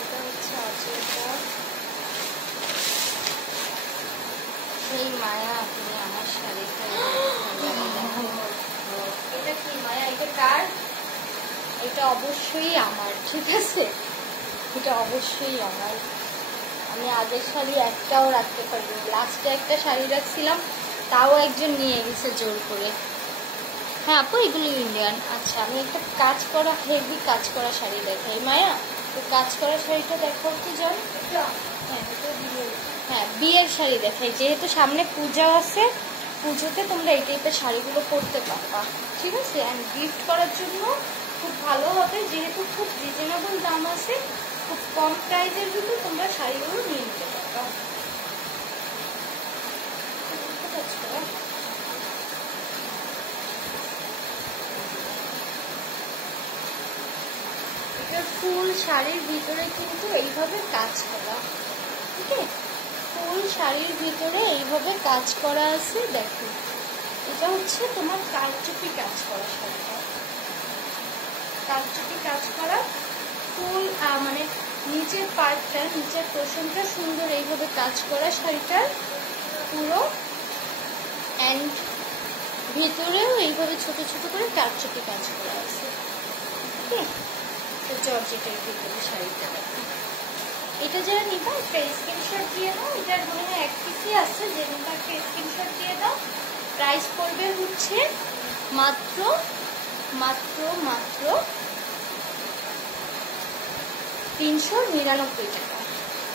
এটা হচ্ছে আঁচলটা। সেই মায়া, আপনি আমার শাড়িটা এটা কি মায়া? এটা কার? এটা অবশ্যই আমার, ঠিক আছে? এটা অবশ্যই আমার। আমি আগের শাড়ি একটাও রাখতে পারিনি। লাস্টে একটা শাড়ি রাখছিলাম, তাও একজন নিয়ে গেছে জোর করে। হ্যাঁ আপু, এগুলো ইন্ডিয়ান। আচ্ছা, আমি একটা কাজ করা, হেভি কাজ করা শাড়ি দেখাই। মায়া, তো কাজ করা শাড়িটা দেখাও তো যান। হ্যাঁ, বিয়ের শাড়ি দেখাই। যেহেতু সামনে পূজা আছে, পুজোতে তোমরা এই টাইপের শাড়িগুলো পরতে পারবা, ঠিক আছে? অ্যান্ড গিফট করার জন্য খুব ভালো হবে, যেহেতু খুব রিজনেবল দাম আছে, খুব কম প্রাইসের ভিতরে তোমরা শাড়িগুলো নিয়ে নিতে পারবা। এটা ফুল শাড়ির ভিতরে কিন্তু এইভাবে কাজ করা, ঠিক আছে? ফুল শাড়ির ভিতরে এইভাবে কাজ করা আছে। দেখো, এটা হচ্ছে তোমার কারচুপি কাজ করা শাড়িটা। কারচুপি কাজ করা ফুল, মানে নিচের পার্টটা, নিচের পোর্শনটা সুন্দর এইভাবে কাজ করা শাড়িটার পুরো। অ্যান্ড ভিতরেও এইভাবে ছোট ছোট করে কারচুপি কাজ করা আছে, ঠিক আছে? জর্জেটের ভিতরে শাড়িটা দেখো। এটা যারা নিবা একটা স্ক্রিনশট দিয়ে দাও। এটার মনে হয় এক পিসই আছে, যে নিবা একটা স্ক্রিনশট দিয়ে দাও। প্রাইস পড়বে হচ্ছে মাত্র মাত্র মাত্র 399 টাকা,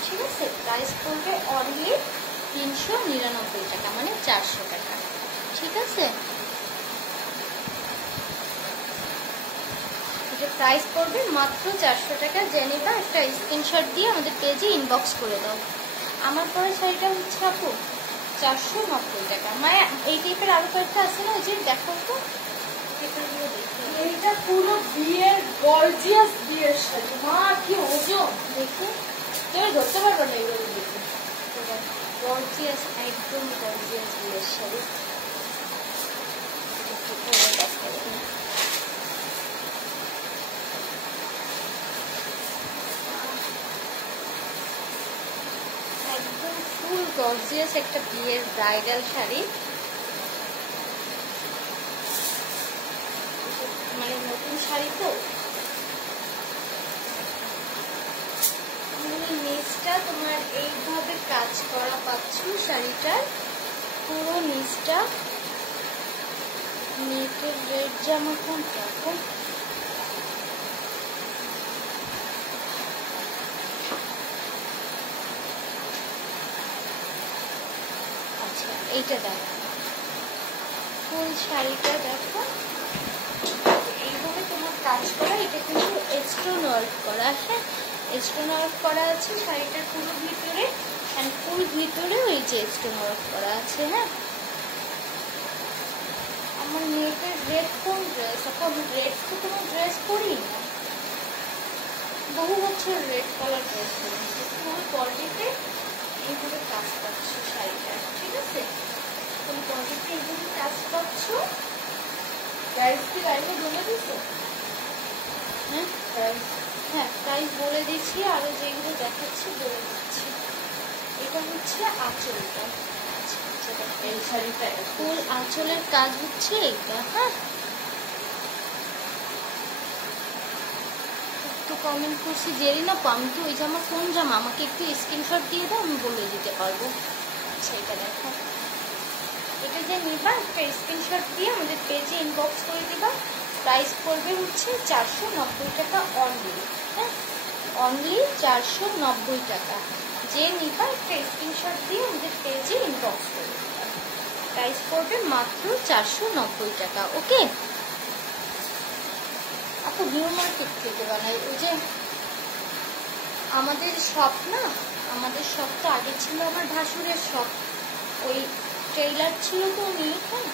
ঠিক আছে? প্রাইস পড়বে অনলি 399 টাকা, মানে 400 টাকা, ঠিক আছে? এটা প্রাইস পড়বে মাত্র 400 টাকা। জেনিবা একটা স্ক্রিনশট দিয়ে আমাদের পেজে ইনবক্স করে দাও। আমার পরে শাড়িটা হচ্ছে আপু 490 টাকা। মানে এই টাইপের আরো কয়েকটা আছে না, ওই যে দেখো তো, এইটা পুরো বিয়ের গর্জিয়াস বিয়ের শাড়ি। মা, কি ওজন! দেখি তুমি ধরতে পারবে না এগুলো দেখে। গর্জিয়াস, একদম গর্জিয়াস বিয়ের শাড়ি। একদম ফুল গর্জিয়াস একটা বিয়ের ব্রাইডাল শাড়ি, মানে নতুন শাড়ি তো। নিচটা তোমার এইভাবে কাজ করা পাচ্ছ শাড়িটার, পুরো নিচটা। নেটের রেড জামা কোনটা? আচ্ছা, এইটা দেখো, ফুল শাড়িটা দেখো এইভাবে তোমার কাজ করা। এটা কিন্তু স্টোন ওয়ার্ক করা, হ্যাঁ, স্টোন ওয়ার্ক করা আছে শাড়িটার পুরো ভিতরে, অ্যান্ড ফুল ভিতরে ওই যে স্টোন ওয়ার্ক করা আছে। হ্যাঁ, আমার মেয়েদের রেড কোন ড্রেস, এখন রেড তো কোনো ড্রেস পরি না, বহু বছর রেড কালার ড্রেস পরি। ফুল বডিতে এইভাবে কাজ পাচ্ছ শাড়িটা, ঠিক আছে? ফুল বডিতে এইভাবে কাজ পাচ্ছ। প্রাইস কি লাইনে বলে দিছো? হ্যাঁ প্রাইস, হ্যাঁ প্রাইস বলে দিচ্ছি, আরো যেগুলো দেখাচ্ছি বলে দিচ্ছি। এটা হচ্ছে আঁচলটা, এই শাড়িটা ফুল আঁচলের কাজ হচ্ছে এইটা। হ্যাঁ, একটু কমেন্ট করছি জেরিনা আমি তো ওই জামা কোন জামা, আমাকে একটু স্ক্রিনশট দিয়ে দাও, আমি বলে দিতে পারবো। আচ্ছা এটা দেখো, এটা যে নিবা একটা স্ক্রিনশট দিয়ে আমাদের পেজে ইনবক্স করে দিবা। প্রাইস পড়বে হচ্ছে 490 টাকা অনলি। হ্যাঁ, অনলি 490 টাকা। যে নিবা একটা স্ক্রিনশট দিয়ে আমাদের পেজে ইনবক্স করে দিবা। প্রাইস পড়বে মাত্র 490 টাকা। ওকে আপু, নিউ মার্কেট থেকে বানাই, ওই যে আমাদের শপ না, আমাদের শপ তো আগে ছিল আমার ভাসুরের শপ, ওই টেইলার ছিল তো উনি। হ্যাঁ,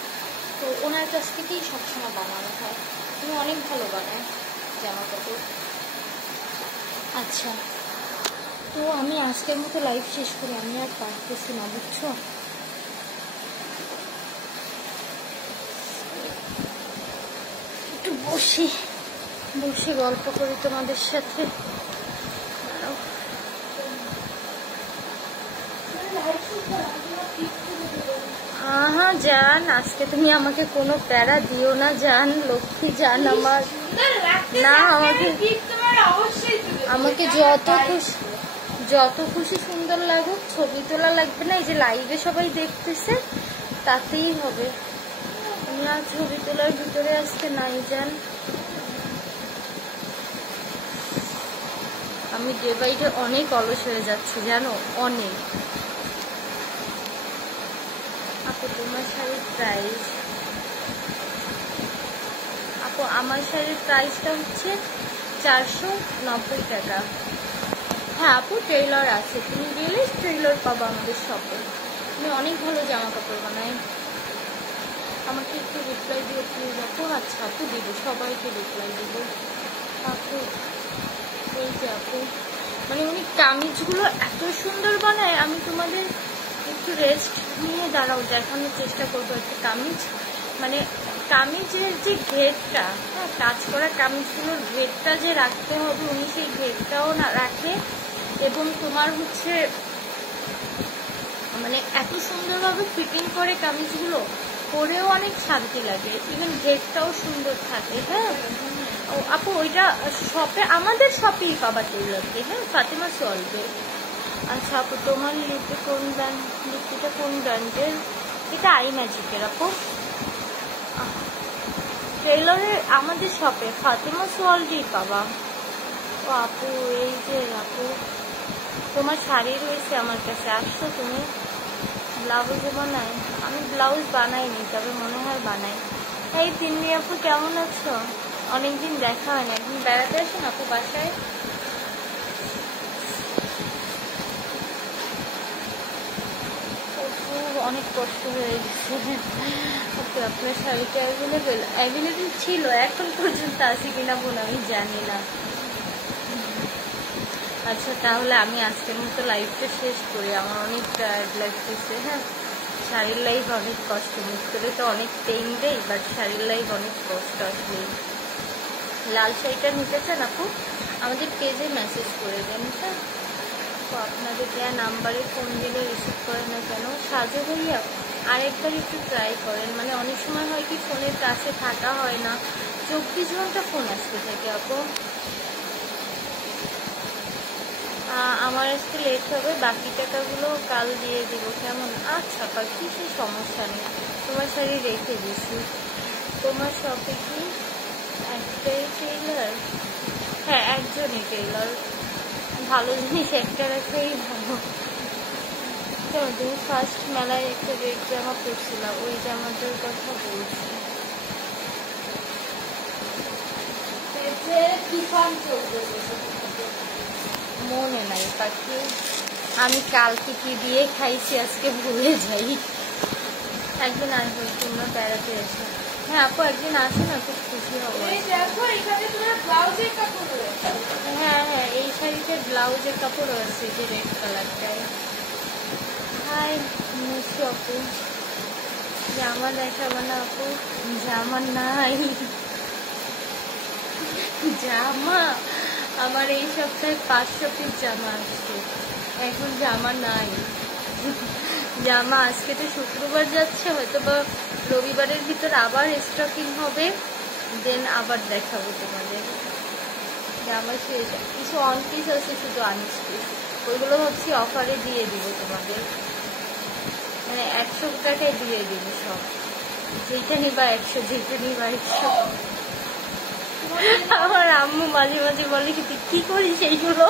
তো ওনার কাছ থেকেই সবসময় বানানো হয়, উনি অনেক ভালো বানায় জামা কাপড়। আচ্ছা, তো আমি আজকের মতো লাইভ শেষ করি, আমি আর পারতেছি না, বুঝছো? একটু বসে বসে গল্প করি তোমাদের সাথে। আহা জান, আজকে তুমি আমাকে কোনো প্যারা দিও না জান, লক্ষ্মী জান আমার। না, আমাকে যত খুশি সুন্দর লাগুক, ছবি তোলা লাগবে না, এই যে লাইভে সবাই দেখতেছে তাতেই হবে। আমি আর ছবি তোলার ভিতরে আসতে নাই জান। আমি ডে বাই ডে অনেক অলস হয়ে যাচ্ছি জানো, অনেক। আপু তোমার শাড়ির প্রাইস, আপু আমার শাড়ির প্রাইসটা হচ্ছে 490 টাকা। হ্যাঁ আপু, টেইলর আছে, তুমি গেলে টেইলর পাবো আমাদের শপে। আমি অনেক ভালো জামা কাপড় বানাই। আমাকে একটু রিপ্লাই দিও প্লিজ আপু। আচ্ছা আপু, দিব, সবাইকে রিপ্লাই দিব আপু। এই যে আপু, মানে উনি কামিজগুলো এত সুন্দর বানায়, আমি তোমাদের একটু রেস্ট নিয়ে দাঁড়াও, দেখানোর চেষ্টা করবো একটা কামিজ। মানে কামিজের যে ঘেরটা, হ্যাঁ কাজ করা কামিজগুলোর ঘেরটা যে রাখতে হবে, উনি সেই ঘেরটাও না রাখে। এবং তোমার হচ্ছে মানে এত সুন্দরভাবে ফিটিং করে কামিজগুলো, পরেও অনেক শান্তি লাগে, ইভেন ঘেরটাও সুন্দর থাকে। হ্যাঁ ও আপু, ওইটা শপে, আমাদের শপেই পাবা টেইলরকে। হ্যাঁ, ফাতেমা সলভে। আচ্ছা আপু, তোমার লিপি কোন ব্র্যান্ড, লিপিটা কোন ব্র্যান্ডের? এটা আই ম্যাজিকের আপু। টেইলরের আমাদের শপে ফাতেমা সোয়ালডি পাবা। ও আপু, এই যে আপু তোমার শাড়ি রয়েছে আমার কাছে, আসছো তুমি? ব্লাউজও বানাই? আমি ব্লাউজ বানাইনি, তবে মনে হয় বানাই। এই তিন্নি আপু, কেমন আছো? অনেকদিন দেখা হয় না, একদিন বেড়াতে আসুন আপু বাসায়। অনেক কষ্ট হয়ে গেছে। আপনার শাড়িটা অ্যাভেলেবেল ছিল, এখন পর্যন্ত আছে কিনা বোন আমি জানি না। আচ্ছা তাহলে আমি আজকের মতো লাইভটা শেষ করি, আমার অনেক টায়ার্ড লাগতেছে। হ্যাঁ, শাড়ির লাইফ অনেক কষ্ট, মুখ করে তো অনেক পেইন দেয়, বাট শাড়ির লাইফ অনেক কষ্ট আসলে। লাল শাড়িটা নিতে চান আপু? আমাদের পেজে মেসেজ করে দেন। হ্যাঁ, তো আপনাদের দেওয়া নাম্বারে ফোন দিলে রিসিভ করে না কেন? সাজু ভাইয়া আরেকবার একটু ট্রাই করেন, মানে অনেক সময় হয় কি ফোনের কাছে থাকা হয় না, 24 ঘন্টা ফোন আসতে থাকে আপু। আমার আজকে লেট হবে, বাকি টাকাগুলো কাল দিয়ে দিব, কেমন? আচ্ছা পা, কিছু সমস্যা নেই, তোমার শাড়ি রেখে দিছি। তোমার শপে কি একটাই টেইলার? হ্যাঁ, একজনই টেইলার, ভালো জিনিস একটা রাখাই ভালো। তুমি ফার্স্ট মেলায় একটা রেড জামা পরছিলাম, ওই জামাটার কথা বলছি। মনে নাই পাখি। আমি কালকে কি দিয়ে খাইছি আজকে ভুলে যাই। একদিন আসবো, তোমরা বেড়াতে এসো। হ্যাঁ আপু একদিন আসো না, খুব খুশি হবো। হ্যাঁ হ্যাঁ এই শাড়িটার ব্লাউজের কাপড় আছে যে রেড কালারটায়। হাই মুসু আপু, জামা দেখাবো না আপু? জামা নাই, জামা আমার এই সপ্তাহে 500 পিস জামা আসছে, এখন জামা নাই। জামা আজকে তো শুক্রবার যাচ্ছে, হয়তো বা রবিবারের ভিতর আবার স্টকিং হবে, দেন আবার দেখাবো তোমাদের। জামা শেষ, কিছু অন পিস আছে শুধু আনস পিস, ওইগুলো হচ্ছে অফারে দিয়ে দিব তোমাদের, মানে 100 টাকায় দিয়ে দিব সব, যেটা নিবা 100, যেটা নিবা 100। আমার আম্মু মাঝে মাঝে বলে কি করিস এইগুলো।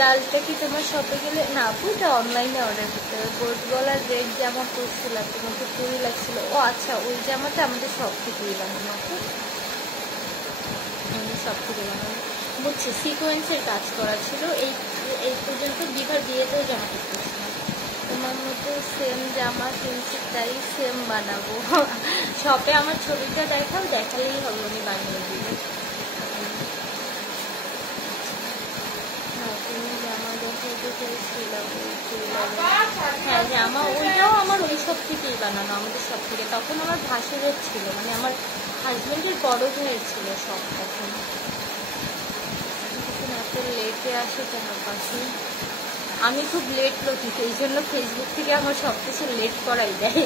লালটা কি তোমার শপে গেলে না আপু, এটা অনলাইনে অর্ডার করতে হবে। গোল্ড গলার রেড জামা পরছিলাম, তোমাকে পুরি লাগছিল। ও আচ্ছা, ওই জামাটা আমাদের সব থেকেই বানানো আপু, সব থেকে বানানো বুঝছি। সিকোয়েন্সের কাজ করা ছিল, এই পর্যন্ত বিভার বিয়েতেও জামাটা করছিলাম। তোমার মতো সেম জামা কিনছি তাই সেম বানাবো। শপে আমার ছবিটা দেখাও, দেখালেই হবে, আমি বানিয়ে দিব। তুমি জামা দেখাইতে চাইছিলাম, হ্যাঁ জামা ওইটাও আমার ওই সব থেকেই বানানো, আমাদের সব থেকে। তখন আমার ভাসুরের ছিল, মানে আমার হাজবেন্ডের বড় ভাইয়ের ছিল সব। তখন এত লেটে আসে কেন পাশে? আমি খুব লেট লোকি, এই জন্য ফেসবুক থেকে আমার সব কিছু লেট করাই দেয়।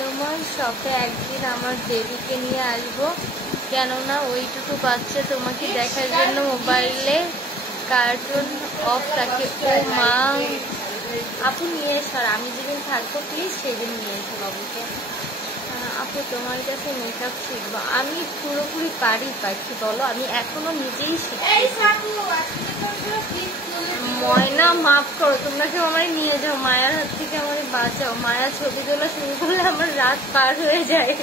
তোমার শপে একদিন আমার বেবিকে নিয়ে আসবো, কেননা ওইটুকু বাচ্চা তোমাকে দেখার জন্য মোবাইলে কার্টুন অফ রাখে। ও মা আপু নিয়ে এসো, আর আমি যেদিন থাকবো প্লিজ সেদিন নিয়ে এসো বাবুকে। আপু তোমার কাছে মেকআপ শিখবো, আমি পুরোপুরি পারি পাখি, বলো আমি এখনো নিজেই শিখি। ময়না মাফ করো, তোমরা কেউ আমার নিয়ে যাও, মায়ার হাত থেকে আমার বাঁচাও। মায়া ছবি তোলা শুরু করলে আমার রাত পার হয়ে যায়।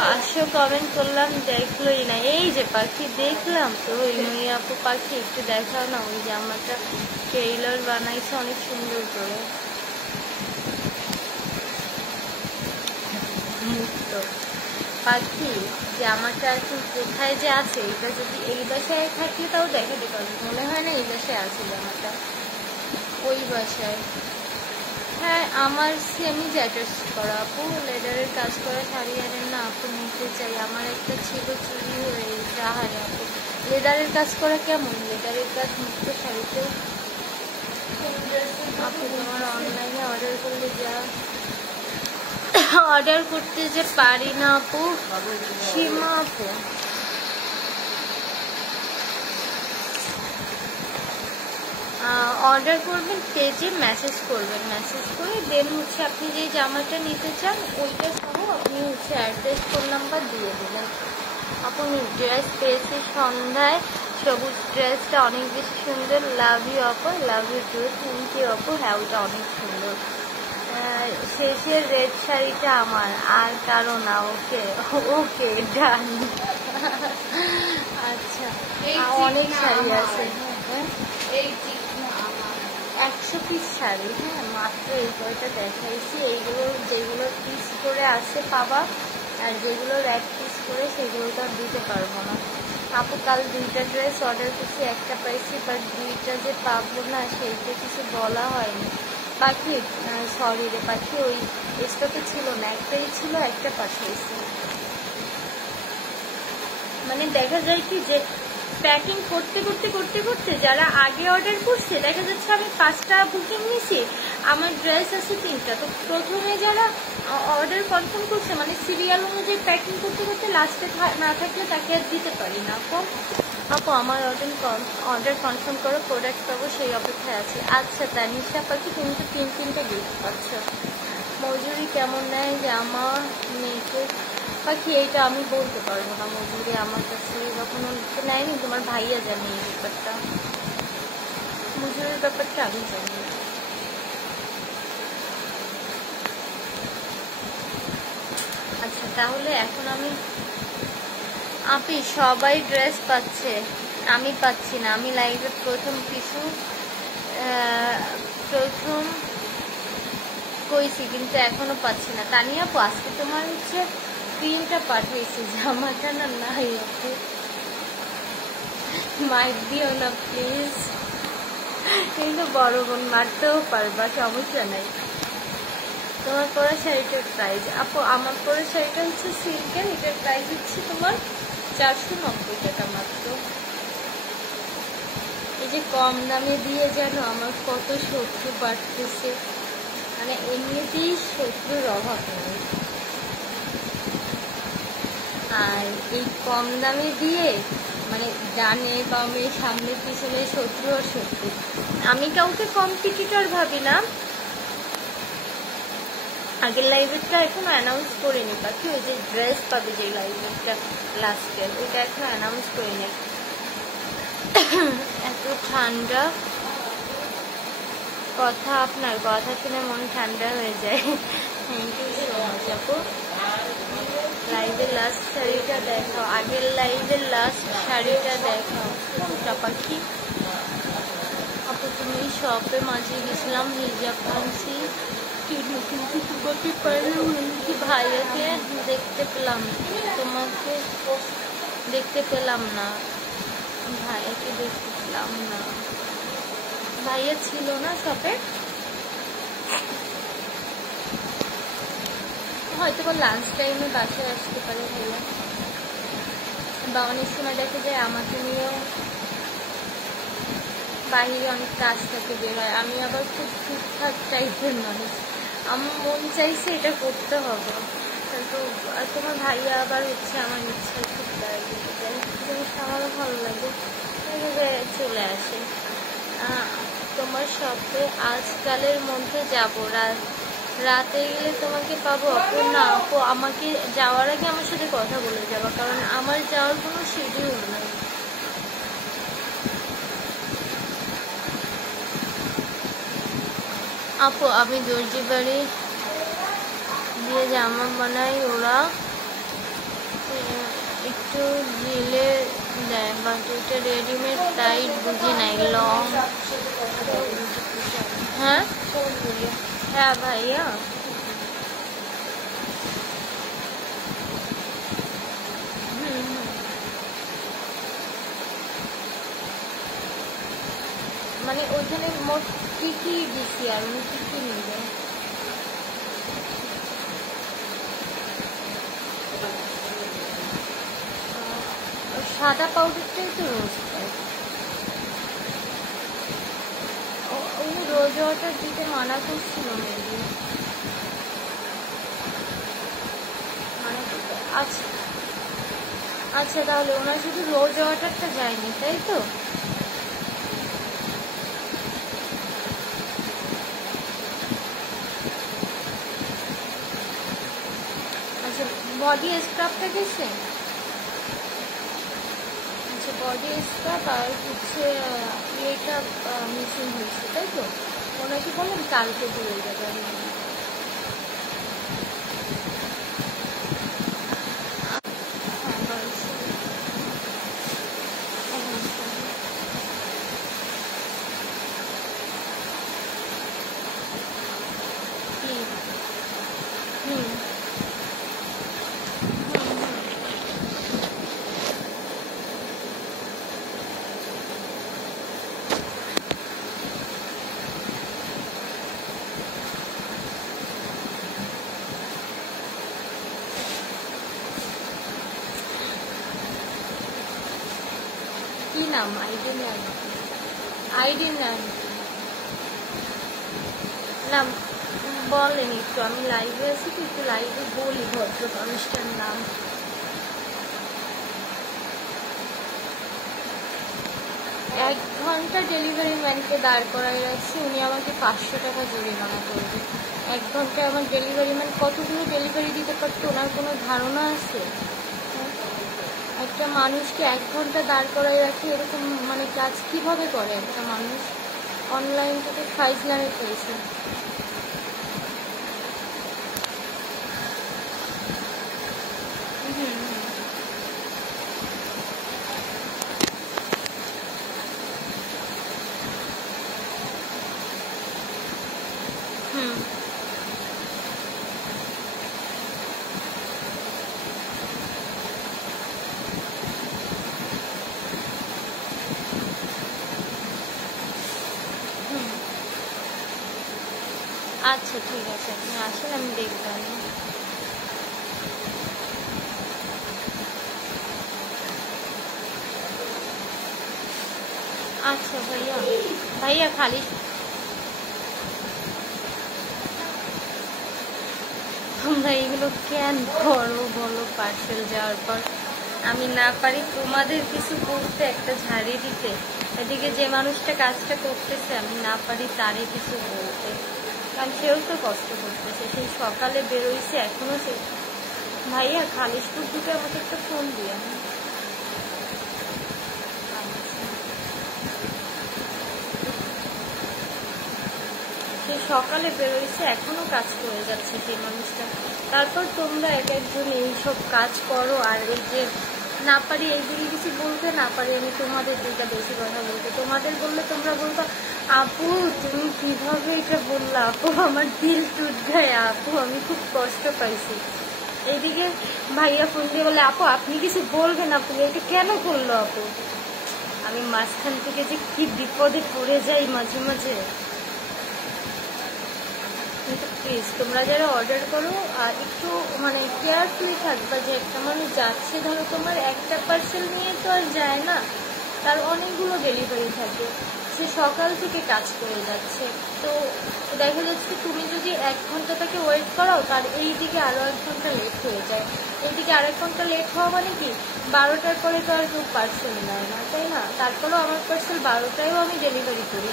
500 কমেন্ট করলাম, দেখলোই না। এই যে পাখি দেখলাম তো, ওই আপু পাখি একটু দেখাও না, ওই জামাটা ট্রেইলার বানাইছে অনেক সুন্দর করে। মুক্ত পাখি জামাটা এখন কোথায় যে আছে, এটা যদি এই বাসায় থাকলে তাও দেখাতে পারবো, মনে হয় না এই বাসায় আছে জামাটা, ওই বাসায়। হ্যাঁ আমার সেমি অ্যাটাচ করা আপু, লেদারের কাজ করা শাড়ি আনেন না আপু, নিতে চাই। আমার একটা ছিল চুরি হয়ে যাহায় আপু। লেদারের কাজ করা কেমন? লেদারের কাজ মুক্ত শাড়িতে আপু তোমার অনলাইনে অর্ডার করলে যা অর্ডার করতে যে পারি না আপু। সীমা আপু অর্ডার করবেন, পেজে মেসেজ করবেন, মেসেজ করে দেন হচ্ছে আপনি যে জামাটা নিতে চান ওইটা সহ আপনি হচ্ছে অ্যাড্রেস ফোন নাম্বার দিয়ে দেবেন। আপনি ড্রেস পেয়েছি সন্ধ্যায়, সবুজ ড্রেসটা অনেক বেশি সুন্দর। লাভ ইউ আপু, love you too. Thank you আপু, হ্যাঁ ওটা অনেক সুন্দর। শেষের রেড শাড়িটা আমার, আর কারো না। ওকে ওকে ডান। আচ্ছা অনেক শাড়ি আছে, 100 পিস শাড়ি। হ্যাঁ মাত্র এই কয়টা দেখাইছি, এইগুলো যেগুলো পিস করে আসে পাবা, আর যেগুলো এক পিস করে সেগুলো তো আর দিতে পারবো না আপু। কাল 2টা ড্রেস অর্ডার করছি, একটা পাইছি, বাট 2টা যে পাবো না সেইটা কিছু বলা হয়নি পাখি। সরি রে পাখি, ওই স্টকে ছিল না, একটাই ছিল, একটা পাঠিয়েছি। মানে দেখা যায় কি যে প্যাকিং করতে করতে করতে করতে যারা আগে অর্ডার করছে, দেখা যাচ্ছে আমি 5টা বুকিং নিছি, আমার ড্রেস আছে 3টা, তো প্রথমে যারা অর্ডার কনফার্ম করছে মানে সিরিয়াল অনুযায়ী প্যাকিং করতে করতে লাস্টে না থাকলে তাকে আর দিতে পারি না আপু। আপু আমার অর্ডার কনফার্ম করো, প্রোডাক্ট পাবো সেই অপেক্ষায় আছে। আচ্ছা তানিশা পাখি, তুমি তো 3টা গিফট পাচ্ছ। মজুরি কেমন নেয় জামা মেয়েকে পাখি? এইটা আমি বলতে পারবো না, মজুরি আমার কাছে কখনো নেয়নি, তোমার ভাইয়া জানে এই ব্যাপারটা, মজুরির ব্যাপারটা আমি জানি। আচ্ছা তাহলে এখন আমি আপনি সবাই ড্রেস পাচ্ছে, আমি পাচ্ছি না। আমি লাইভে প্রথম কইছি কিন্তু এখনো পাচ্ছি না। তানিয়া আপু আজকে তোমার হচ্ছে ক্রিমটা পাঠিয়েছি, জামাটা না নাই আপু, মাইক দিও না প্লিজ। কিন্তু বড় বোন মারতেও পারবা, সমস্যা নাই। তোমার পরা শাড়িটার প্রাইস আপু, আমার পরা শাড়িটা হচ্ছে সিল্কের, এটার প্রাইস হচ্ছে তোমার 490 টাকা মাত্র। এই যে কম দামে দিয়ে যেন আমার কত শত্রু বাড়তেছে, মানে এমনিতেই শত্রুর অভাব নেই, আর এই কম দামে দিয়ে মানে ডানে বামে সামনে পিছনে শত্রু আর শত্রু। আমি কাউকে কম্পিটিটর ভাবি না। আগের লাইভেরটা এখনো অ্যানাউন্স করিনি বাকি, ওই যে ড্রেস পাবে যে লাইভেরটা লাস্টের, ওইটা এখনো অ্যানাউন্স করিনি। এত ঠান্ডা, কথা আপনার কথা শুনে মন ঠান্ডা হয়ে যায়। থ্যাংক ইউ সো মাচ আপু। লাইভের লাস্ট শাড়িটা দেখাও, আগের লাইভের লাস্ট শাড়িটা দেখাও। কোনটা পাখি আপু? তুমি শপে মাঝে গেছিলাম, হিজাব আনছি কিন্তু তোমাকে কি ভাইয়াকে দেখতে পেলাম, তোমাকে দেখতে পেলাম না, ভাইয়াকে দেখতে পেলাম না। ভাইয়া ছিল না শপে, হয়তো বা লাঞ্চ টাইমে বাসায় আসতে পারে ভাইয়া, বা অনেক সময় দেখা যায় আমাকে নিয়েও বাইরে অনেক কাজ থাকে বের হয়। আমি আবার খুব ঠিকঠাক টাইপের মানুষ, আমার মন চাইছে এটা করতে হবে, কিন্তু তোমার ভাইয়া আবার হচ্ছে আমার ইচ্ছা খুব জিনিস আমারও ভালো লাগে, এইভাবে চলে আসে। তোমার শপে আজকালের মধ্যে যাবো, রাতে গেলে তোমাকে পাবো আপু? না আপু, আমাকে যাওয়ার আগে আমার সাথে কথা বলে যাবা, কারণ আমার যাওয়ার কোনো শিডিউল নেই। আপু আমি দর্জি বাড়ি দিয়ে জামা বানাই, ওরা একটু ঢিলে দেয়, বাট এটা রেডিমেড টাইট বুঝি নাই, লং। হ্যাঁ হ্যাঁ ভাইয়া, মানে ওইখানে মোট কি কি দিচ্ছি আর উনি কি কি নিবে? সাদা পাউডারটাই তো রোজ পাই, উনি রোজ ওয়াটার দিতে মানা করছিল মেবি, মানা করতে। আচ্ছা আচ্ছা, তাহলে ওনার শুধু রোজ ওয়াটারটা যায়নি তাই তো? আচ্ছা, বডি স্ক্রাবটা গেছে? আচ্ছা, বডি স্ক্রাব আর হচ্ছে এটা মিসিং হয়েছে তাই তো? ওনাকে বললাম কালকে দিয়ে যাবে। কি নাম? আইডি নাম নাম বলেন একটু, আমি লাইভে আছি তো, একটু লাইভে বলি ভদ্র মানুষটার নাম। 1 ঘন্টা ডেলিভারি ম্যানকে দাঁড় করাই রাখছি, উনি আমাকে 500 টাকা জরিমানা করবে। 1 ঘন্টায় আমার ডেলিভারি ম্যান কতগুলো ডেলিভারি দিতে পারতো ওনার কোনো ধারণা আছে? একটা মানুষকে 1 ঘন্টা দাঁড় করাই রাখে, এরকম মানে কাজ কিভাবে করে একটা মানুষ? অনলাইন থেকে ফাইজলামে পেয়েছে। আচ্ছা ঠিক আছে, আপনি আসেন, আমি দেখলাম। আচ্ছা ভাইয়া, ভাইয়া খালি তোমরা এগুলো কেন করো বলো? পার্সেল যাওয়ার পর আমি না পারি তোমাদের কিছু বলতে, একটা ঝাড়ি দিতে, এদিকে যে মানুষটা কাজটা করতেছে আমি না পারি তারে কিছু বলতে, কারণ সেও তো কষ্ট করতেছে, সেই সকালে বেরোইছে এখনো সে। ভাইয়া খালিশপুর দুটো আমাকে একটা ফোন দিয়ে। সে সকালে বেরোইছে এখনো কাজ করে যাচ্ছে সেই মানুষটা। তারপর তোমরা এক একজন এইসব কাজ করো, আর এই যে না পারি এইদিকে কিছু বলতে, না পারি আমি তোমাদের দিকে বেশি কথা বলতে। তোমাদের বললে তোমরা বলতো আপু তুমি কিভাবে এটা বললা, আপু আমার দিল টুট গায়ে, আপু আমি খুব কষ্ট পাইছি। এইদিকে ভাইয়া ফোন দিয়ে বলে আপু আপনি কিছু বলবেন, আপু এটা কেন করলো আপু। আমি মাঝখান থেকে যে কি বিপদে পড়ে যাই মাঝে মাঝে। কিন্তু প্লিজ তোমরা যারা অর্ডার করো একটু মানে কেয়ারফুলি থাকবা, যে একটা মানুষ যাচ্ছে, ধরো তোমার একটা পার্সেল নিয়ে তো আর যায় না, তার অনেকগুলো ডেলিভারি থাকে, সে সকাল থেকে কাজ করে যাচ্ছে। তো দেখা যাচ্ছে তুমি যদি 1 ঘন্টা তাকে ওয়েট করাও, তার এই দিকে আরো 1 ঘন্টা লেট হয়ে যায়। এইদিকে আরেক ঘন্টা লেট হওয়া মানে কি 12টার পরে তো আর কেউ পার্সেল নেয় না, তাই না? তারপরেও আমার পার্সেল 12টায়ও আমি ডেলিভারি করি।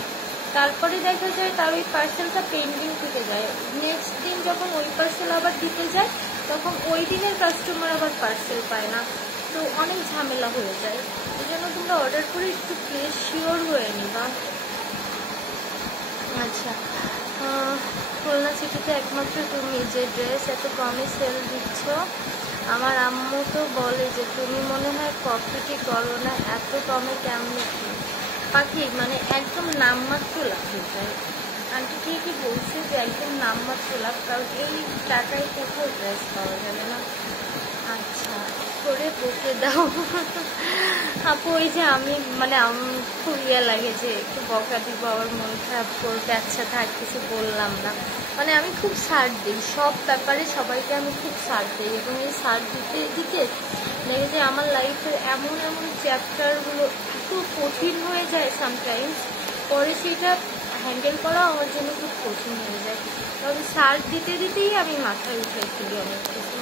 তারপরে দেখা যায় তার ওই পার্সেলটা পেন্ডিং থেকে যায়, নেক্সট দিন যখন ওই পার্সেল আবার দিতে যায় তখন ওই দিনের কাস্টমার আবার পার্সেল পায় না, তো অনেক ঝামেলা হয়ে যায়। এই জন্য তোমরা অর্ডার করে একটু প্লিজ শিওর হয়ে নিবা। আচ্ছা, খুলনা সিটিতে একমাত্র তুমি যে ড্রেস এত কমে সেল দিচ্ছ, আমার আম্মু তো বলে যে তুমি মনে হয় প্রফিটই করো না, এত কমে কেমনে কি পাখি, মানে একদম নামমাত্র লাভ হয়ে যায়। আন্টি কি বলছে যে একদম নামমাত্র লাভ, কারণ এই টাকায় কোথাও ড্রেস পাওয়া যাবে না। আচ্ছা করে বকে দাও আপু, ওই যে আমি মানে খুব ইয়ে লাগে যে একটু বকা দিব, আবার মন খারাপ করবে, আচ্ছা থাক কিছু বললাম না। মানে আমি খুব ছাড় দিই সব ব্যাপারে, সবাইকে আমি খুব ছাড় দিই, এবং এই ছাড় দিতে দিতে দেখে যে আমার লাইফের এমন এমন চ্যাপ্টারগুলো এত কঠিন হয়ে যায় সামটাইমস, পরে সেটা হ্যান্ডেল করা আমার জন্য খুব কঠিন হয়ে যায়। তবে ছাড় দিতে দিতেই আমি মাথায় উঠে ফেলি অনেক কিছু।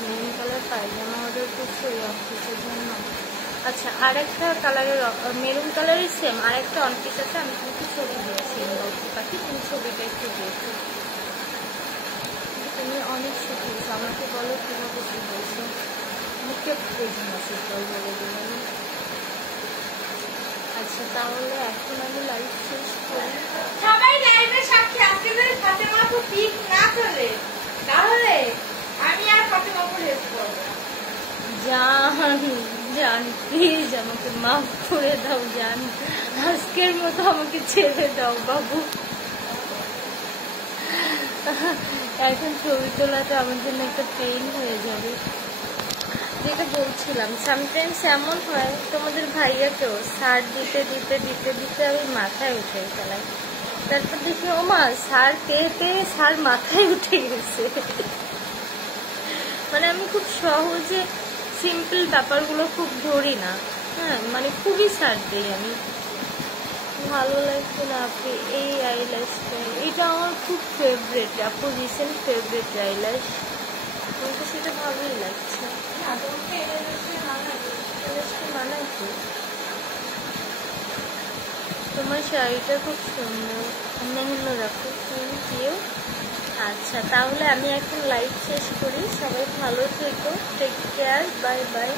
মেরুন কালার পায়জামা অর্ডার করছি ওই অফিসের জন্য। আচ্ছা আর একটা কালারের মেরুন কালারের সেম আর একটা অনপিস আছে, আমি তোমাকে ছবি দিয়েছি পাখি, তুমি ছবিটা একটু দেখো। তুমি অনেক শিখিয়েছো, আমাকে বলো কীভাবে শিখিয়েছো, মুখে বোঝো না শিখল বলে দিলাম। আচ্ছা তাহলে এখন আমি লাইভ শেষ করি। সবাই লাইভের সাথে আজকের ফাতেমা তো ঠিক না চলে, তাহলে আমি আর ফাতেমা করে হেল্প করব। জান প্লিজ আমাকে মাফ করে দাও জান, আজকের মতো আমাকে ছেড়ে দাও বাবু। এখন ছবি তোলাটা আমার জন্য একটা পেইন হয়ে যাবে। যেটা বলছিলাম সামটাইমস এমন হয় তোমাদের ভাইয়াকেও সার দিতে দিতে দিতে দিতে আমি মাথায় উঠে ফেলাই, তারপর দেখি ও মা সার পেয়ে পেয়ে সার মাথায় উঠে গেছে। মানে আমি খুব সহজে সিম্পল ব্যাপারগুলো খুব ধরি না, হ্যাঁ মানে খুবই সার দিই আমি। ভালো লাগছে না আপনি এই আইল্যাশটা, এটা আমার খুব ফেভারিট, আপু রিসেন্ট ফেভারিট আইল্যাশ, কিন্তু সেটা ভালোই লাগছে। তোমার শাড়িটা খুব সুন্দর, অন্য রাখো, থ্যাংক ইউ। আচ্ছা তাহলে আমি এখন লাইভ শেষ করি, সবাই ভালো থেকো, টেক কেয়ার, বাই বাই।